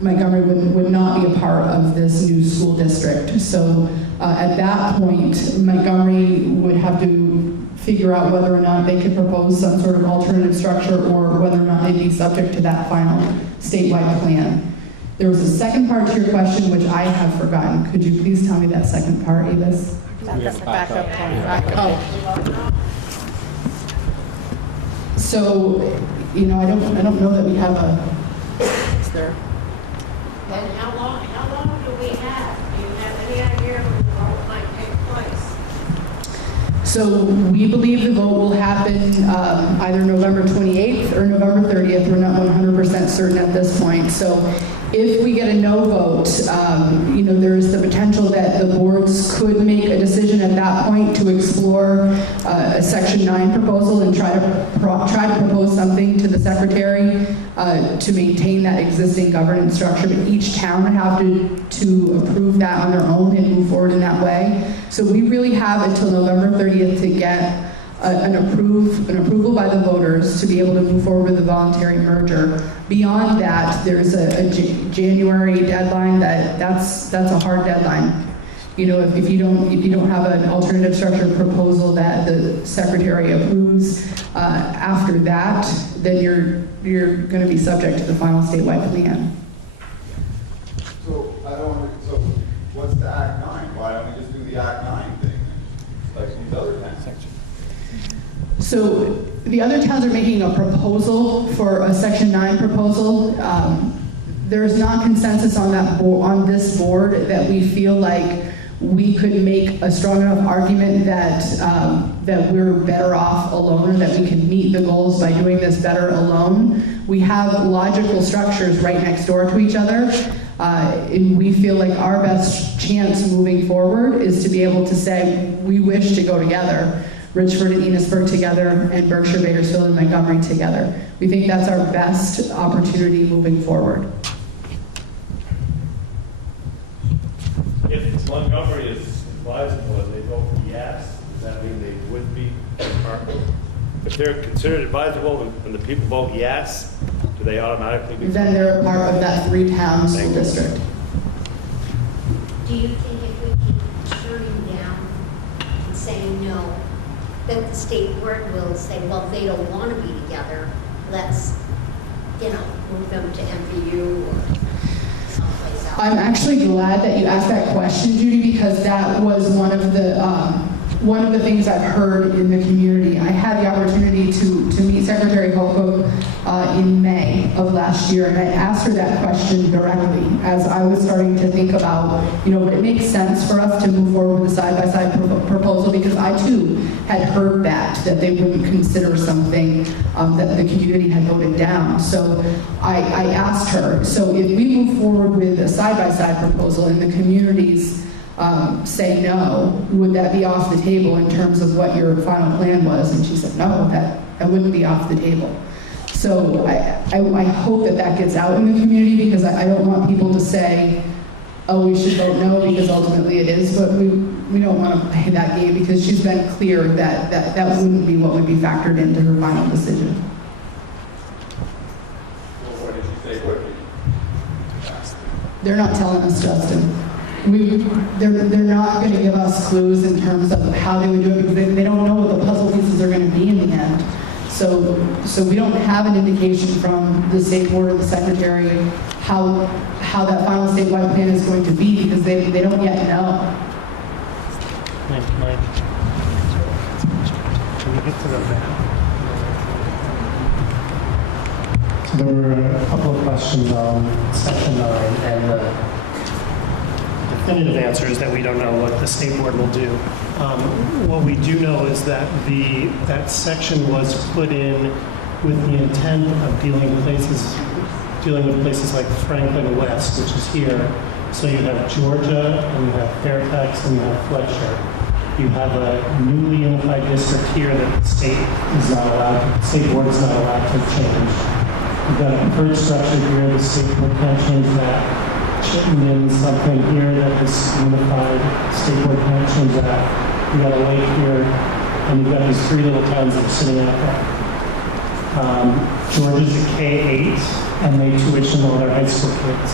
would not be a part of this new school district. So at that point, Montgomery would have to figure out whether or not they could propose some sort of alternative structure or whether or not they'd be subject to that final statewide plan. There was a second part to your question, which I have forgotten. Could you please tell me that second part, Avis? Backup plan. Oh. So, I don't know that we have a. Is there? And how long do we have? Do you have any idea when the vote might take place? So we believe the vote will happen either November 28th or November 30th. We're not 100% certain at this point. So if we get a no vote, there is the potential that the boards could make a decision at that point to explore a Section 9 proposal and try to propose something to the Secretary to maintain that existing governance structure. But each town would have to approve that on their own and move forward in that way. So we really have until November 30th to get an approval by the voters to be able to move forward with a voluntary merger. Beyond that, there's a January deadline that's a hard deadline. If you don't have an alternative structure proposal that the Secretary approves after that, then you're going to be subject to the final statewide plan. So what's the Act 9? Why don't we just do the Act 9 thing like these other towns? So the other towns are making a proposal for a Section 9 proposal. There's not consensus on on this board that we feel like we could make a strong enough argument that we're better off alone, that we can meet the goals by doing this better alone. We have logical structures right next door to each other. And we feel like our best chance moving forward is to be able to say we wish to go together. Richford and Enosburg together, and Berkshire, Bakersfield, and Montgomery together. We think that's our best opportunity moving forward. If Montgomery is advisable and they vote yes, does that mean they would be part? If they're considered advisable and the people vote yes, do they automatically be? Then they're a part of that 3-town school district. Do you think if we can turn him down and say no, that the state board will say, well, they don't want to be together, let's, move them to MVU or someplace else? I'm actually glad that you asked that question, Judy, because that was one of the things I've heard in the community. I had the opportunity to meet Secretary Holcomb in May of last year, and I asked her that question directly as I was starting to think about, would it make sense for us to move forward with a side-by-side proposal? Because I too had heard that they wouldn't consider something that the community had voted down. So I asked her, so if we move forward with a side-by-side proposal and the communities say no, would that be off the table in terms of what your final plan was? And she said, no, that wouldn't be off the table. So I hope that gets out in the community, because I don't want people to say, oh, we should vote no, because ultimately it is, but we don't want to play that game, because she's been clear that wouldn't be what would be factored into her final decision. Well, what did she say would be? They're not telling us, Justin. They're not going to give us clues in terms of how they would do it, because they don't know what the puzzle pieces are going to be in the end. So we don't have an indication from the state board or the secretary how that final statewide plan is going to be, because they don't yet know. Can we get to the map? So there were a couple of questions on section 9, and the definitive answer is that we don't know what the state board will do. What we do know is that that section was put in with the intent of dealing with places like Franklin West, which is here. So you have Georgia, and you have Fairfax, and you have Fletcher. You have a newly unified district here that the state board is not allowed to change. You've got a preferred structure here, the state board can't change that. Chittenden, something here that is unified, state board can't change that. You've got a lake here, and you've got these 3 little towns that are sitting out there. Georgia's a K-8, and they tuition all their high school kids.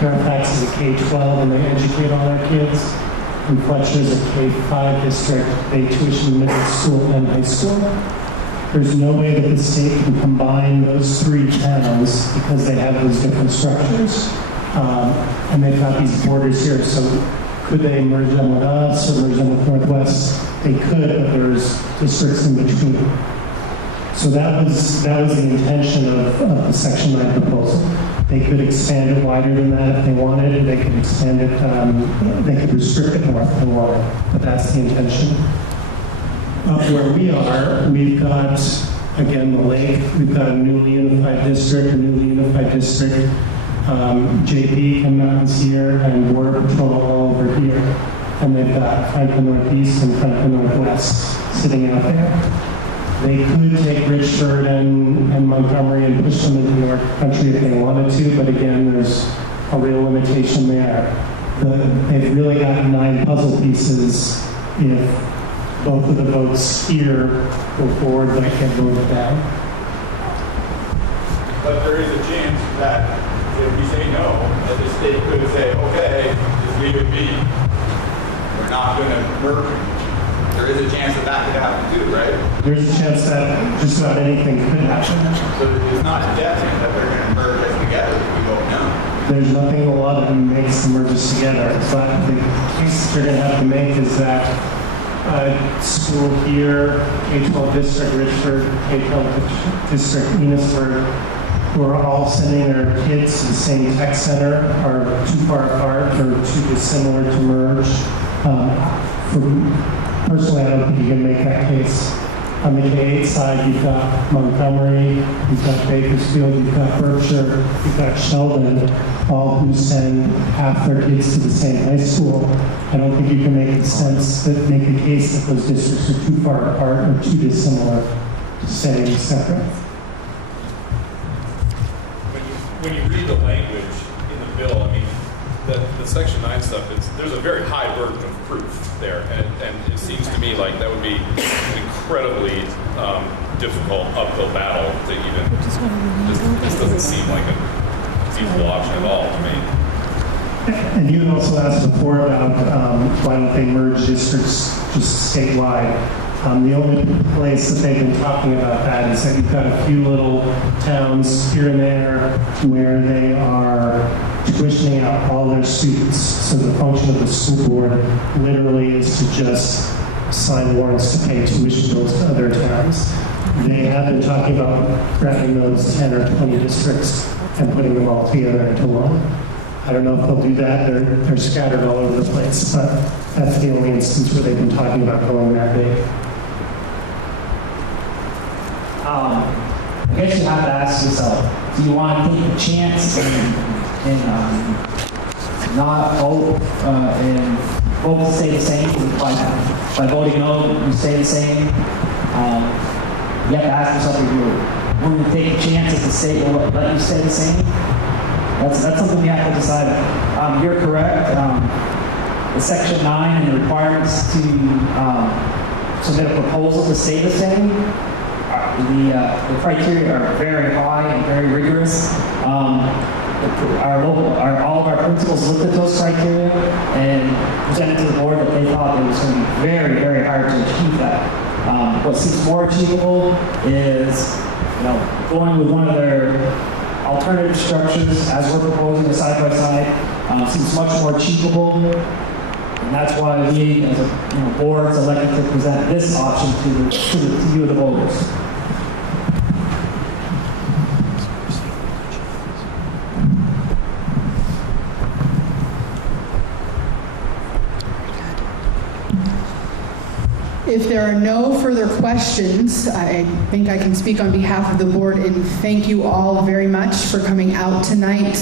Fairfax is a K-12, and they educate all their kids. And Fletcher's a K-5 district. They tuition middle school and high school. There's no way that the state can combine those 3 towns because they have those different structures. And they've got these borders here, so could they merge them with us or merge them with Northwest? They could, but there's districts in between. So that was the intention of the Section 9 proposal. They could expand it wider than that if they wanted. They could expand it, they could restrict it more if they wanted, but that's the intention. Up where we are, we've got, again, the lake. We've got a newly unified district, JP and Mountains here, and Border Patrol all over here. And they've got Franklin Northeast and Franklin Northwest sitting out there. They could take Richford and Montgomery and push them into North Country if they wanted to, but again, there's a real limitation there. They've really got 9 puzzle pieces if both of the votes here go forward, but it get voted down. But there is a chance that if we say no, that the state could say, okay, just leave it be. We're not going to merge. There is a chance that could happen too, right? There's a chance that just about anything could happen. So it's not definite that they're going to merge us together if we vote no. There's nothing in the law that makes them merge us together, but the case they're going to have to make is that school here, K-12 district, Richford, K-12 district, Enosburg, who are all sending their kids to the same tech center are too far apart or too dissimilar to merge. Personally, I don't think you can make that case. On the K-8 side, you've got Montgomery, you've got Bakersfield, you've got Berkshire, you've got Sheldon, all who send half their kids to the same high school. I don't think you can make a case that those districts are too far apart or too dissimilar to stay separate. When you read the language in the bill, I mean, the Section 9 stuff, there's a very high burden of proof there, and it seems to me like that would be an incredibly difficult uphill battle to even, this doesn't seem like a feasible option at all to me. And you had also asked before about why don't they merge districts just statewide. The only place that they've been talking about that is that you've got a few little towns here and there where they are tuitioning out all their students. So the function of the school board literally is to just sign warrants to pay tuition bills to other towns. They have been talking about grabbing those 10 or 20 districts and putting them all together into one. I don't know if they'll do that. They're scattered all over the place, but that's the only instance where they've been talking about going that big. I guess you have to ask yourself, do you want to take a chance and not vote and vote to stay the same? By voting no, you stay the same. You have to ask yourself if you're willing to take a chance if the state will let you stay the same. That's something you have to decide. You're correct. The Section 9 and the requirements to submit a proposal to stay the same, the criteria are very high and very rigorous. All of our principals looked at those criteria and presented to the board that they thought it was going to be very, very hard to achieve that. What seems more achievable is, going with one of their alternative structures, as we're proposing, side by side, seems much more achievable, and that's why we, as a board, selected to present this option to you, the voters. If there are no further questions, I think I can speak on behalf of the board and thank you all very much for coming out tonight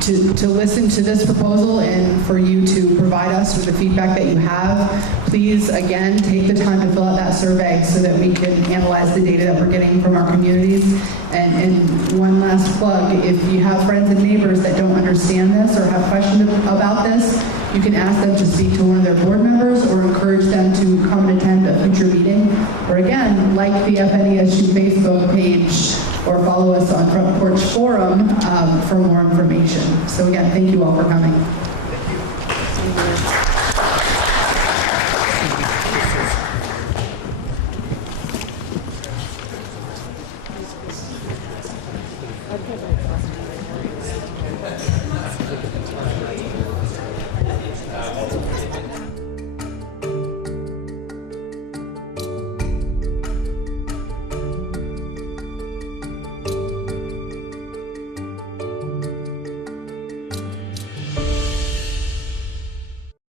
to listen to this proposal and for you to provide us with the feedback that you have. Please, again, take the time to fill out that survey so that we can analyze the data that we're getting from our communities. And one last plug, if you have friends and neighbors that don't understand this or have questions about this, you can ask them to speak to one of their board members or encourage them to come and attend a future meeting. Or again, like the FNESU Facebook page or follow us on Front Porch Forum for more information. So again, thank you all for coming.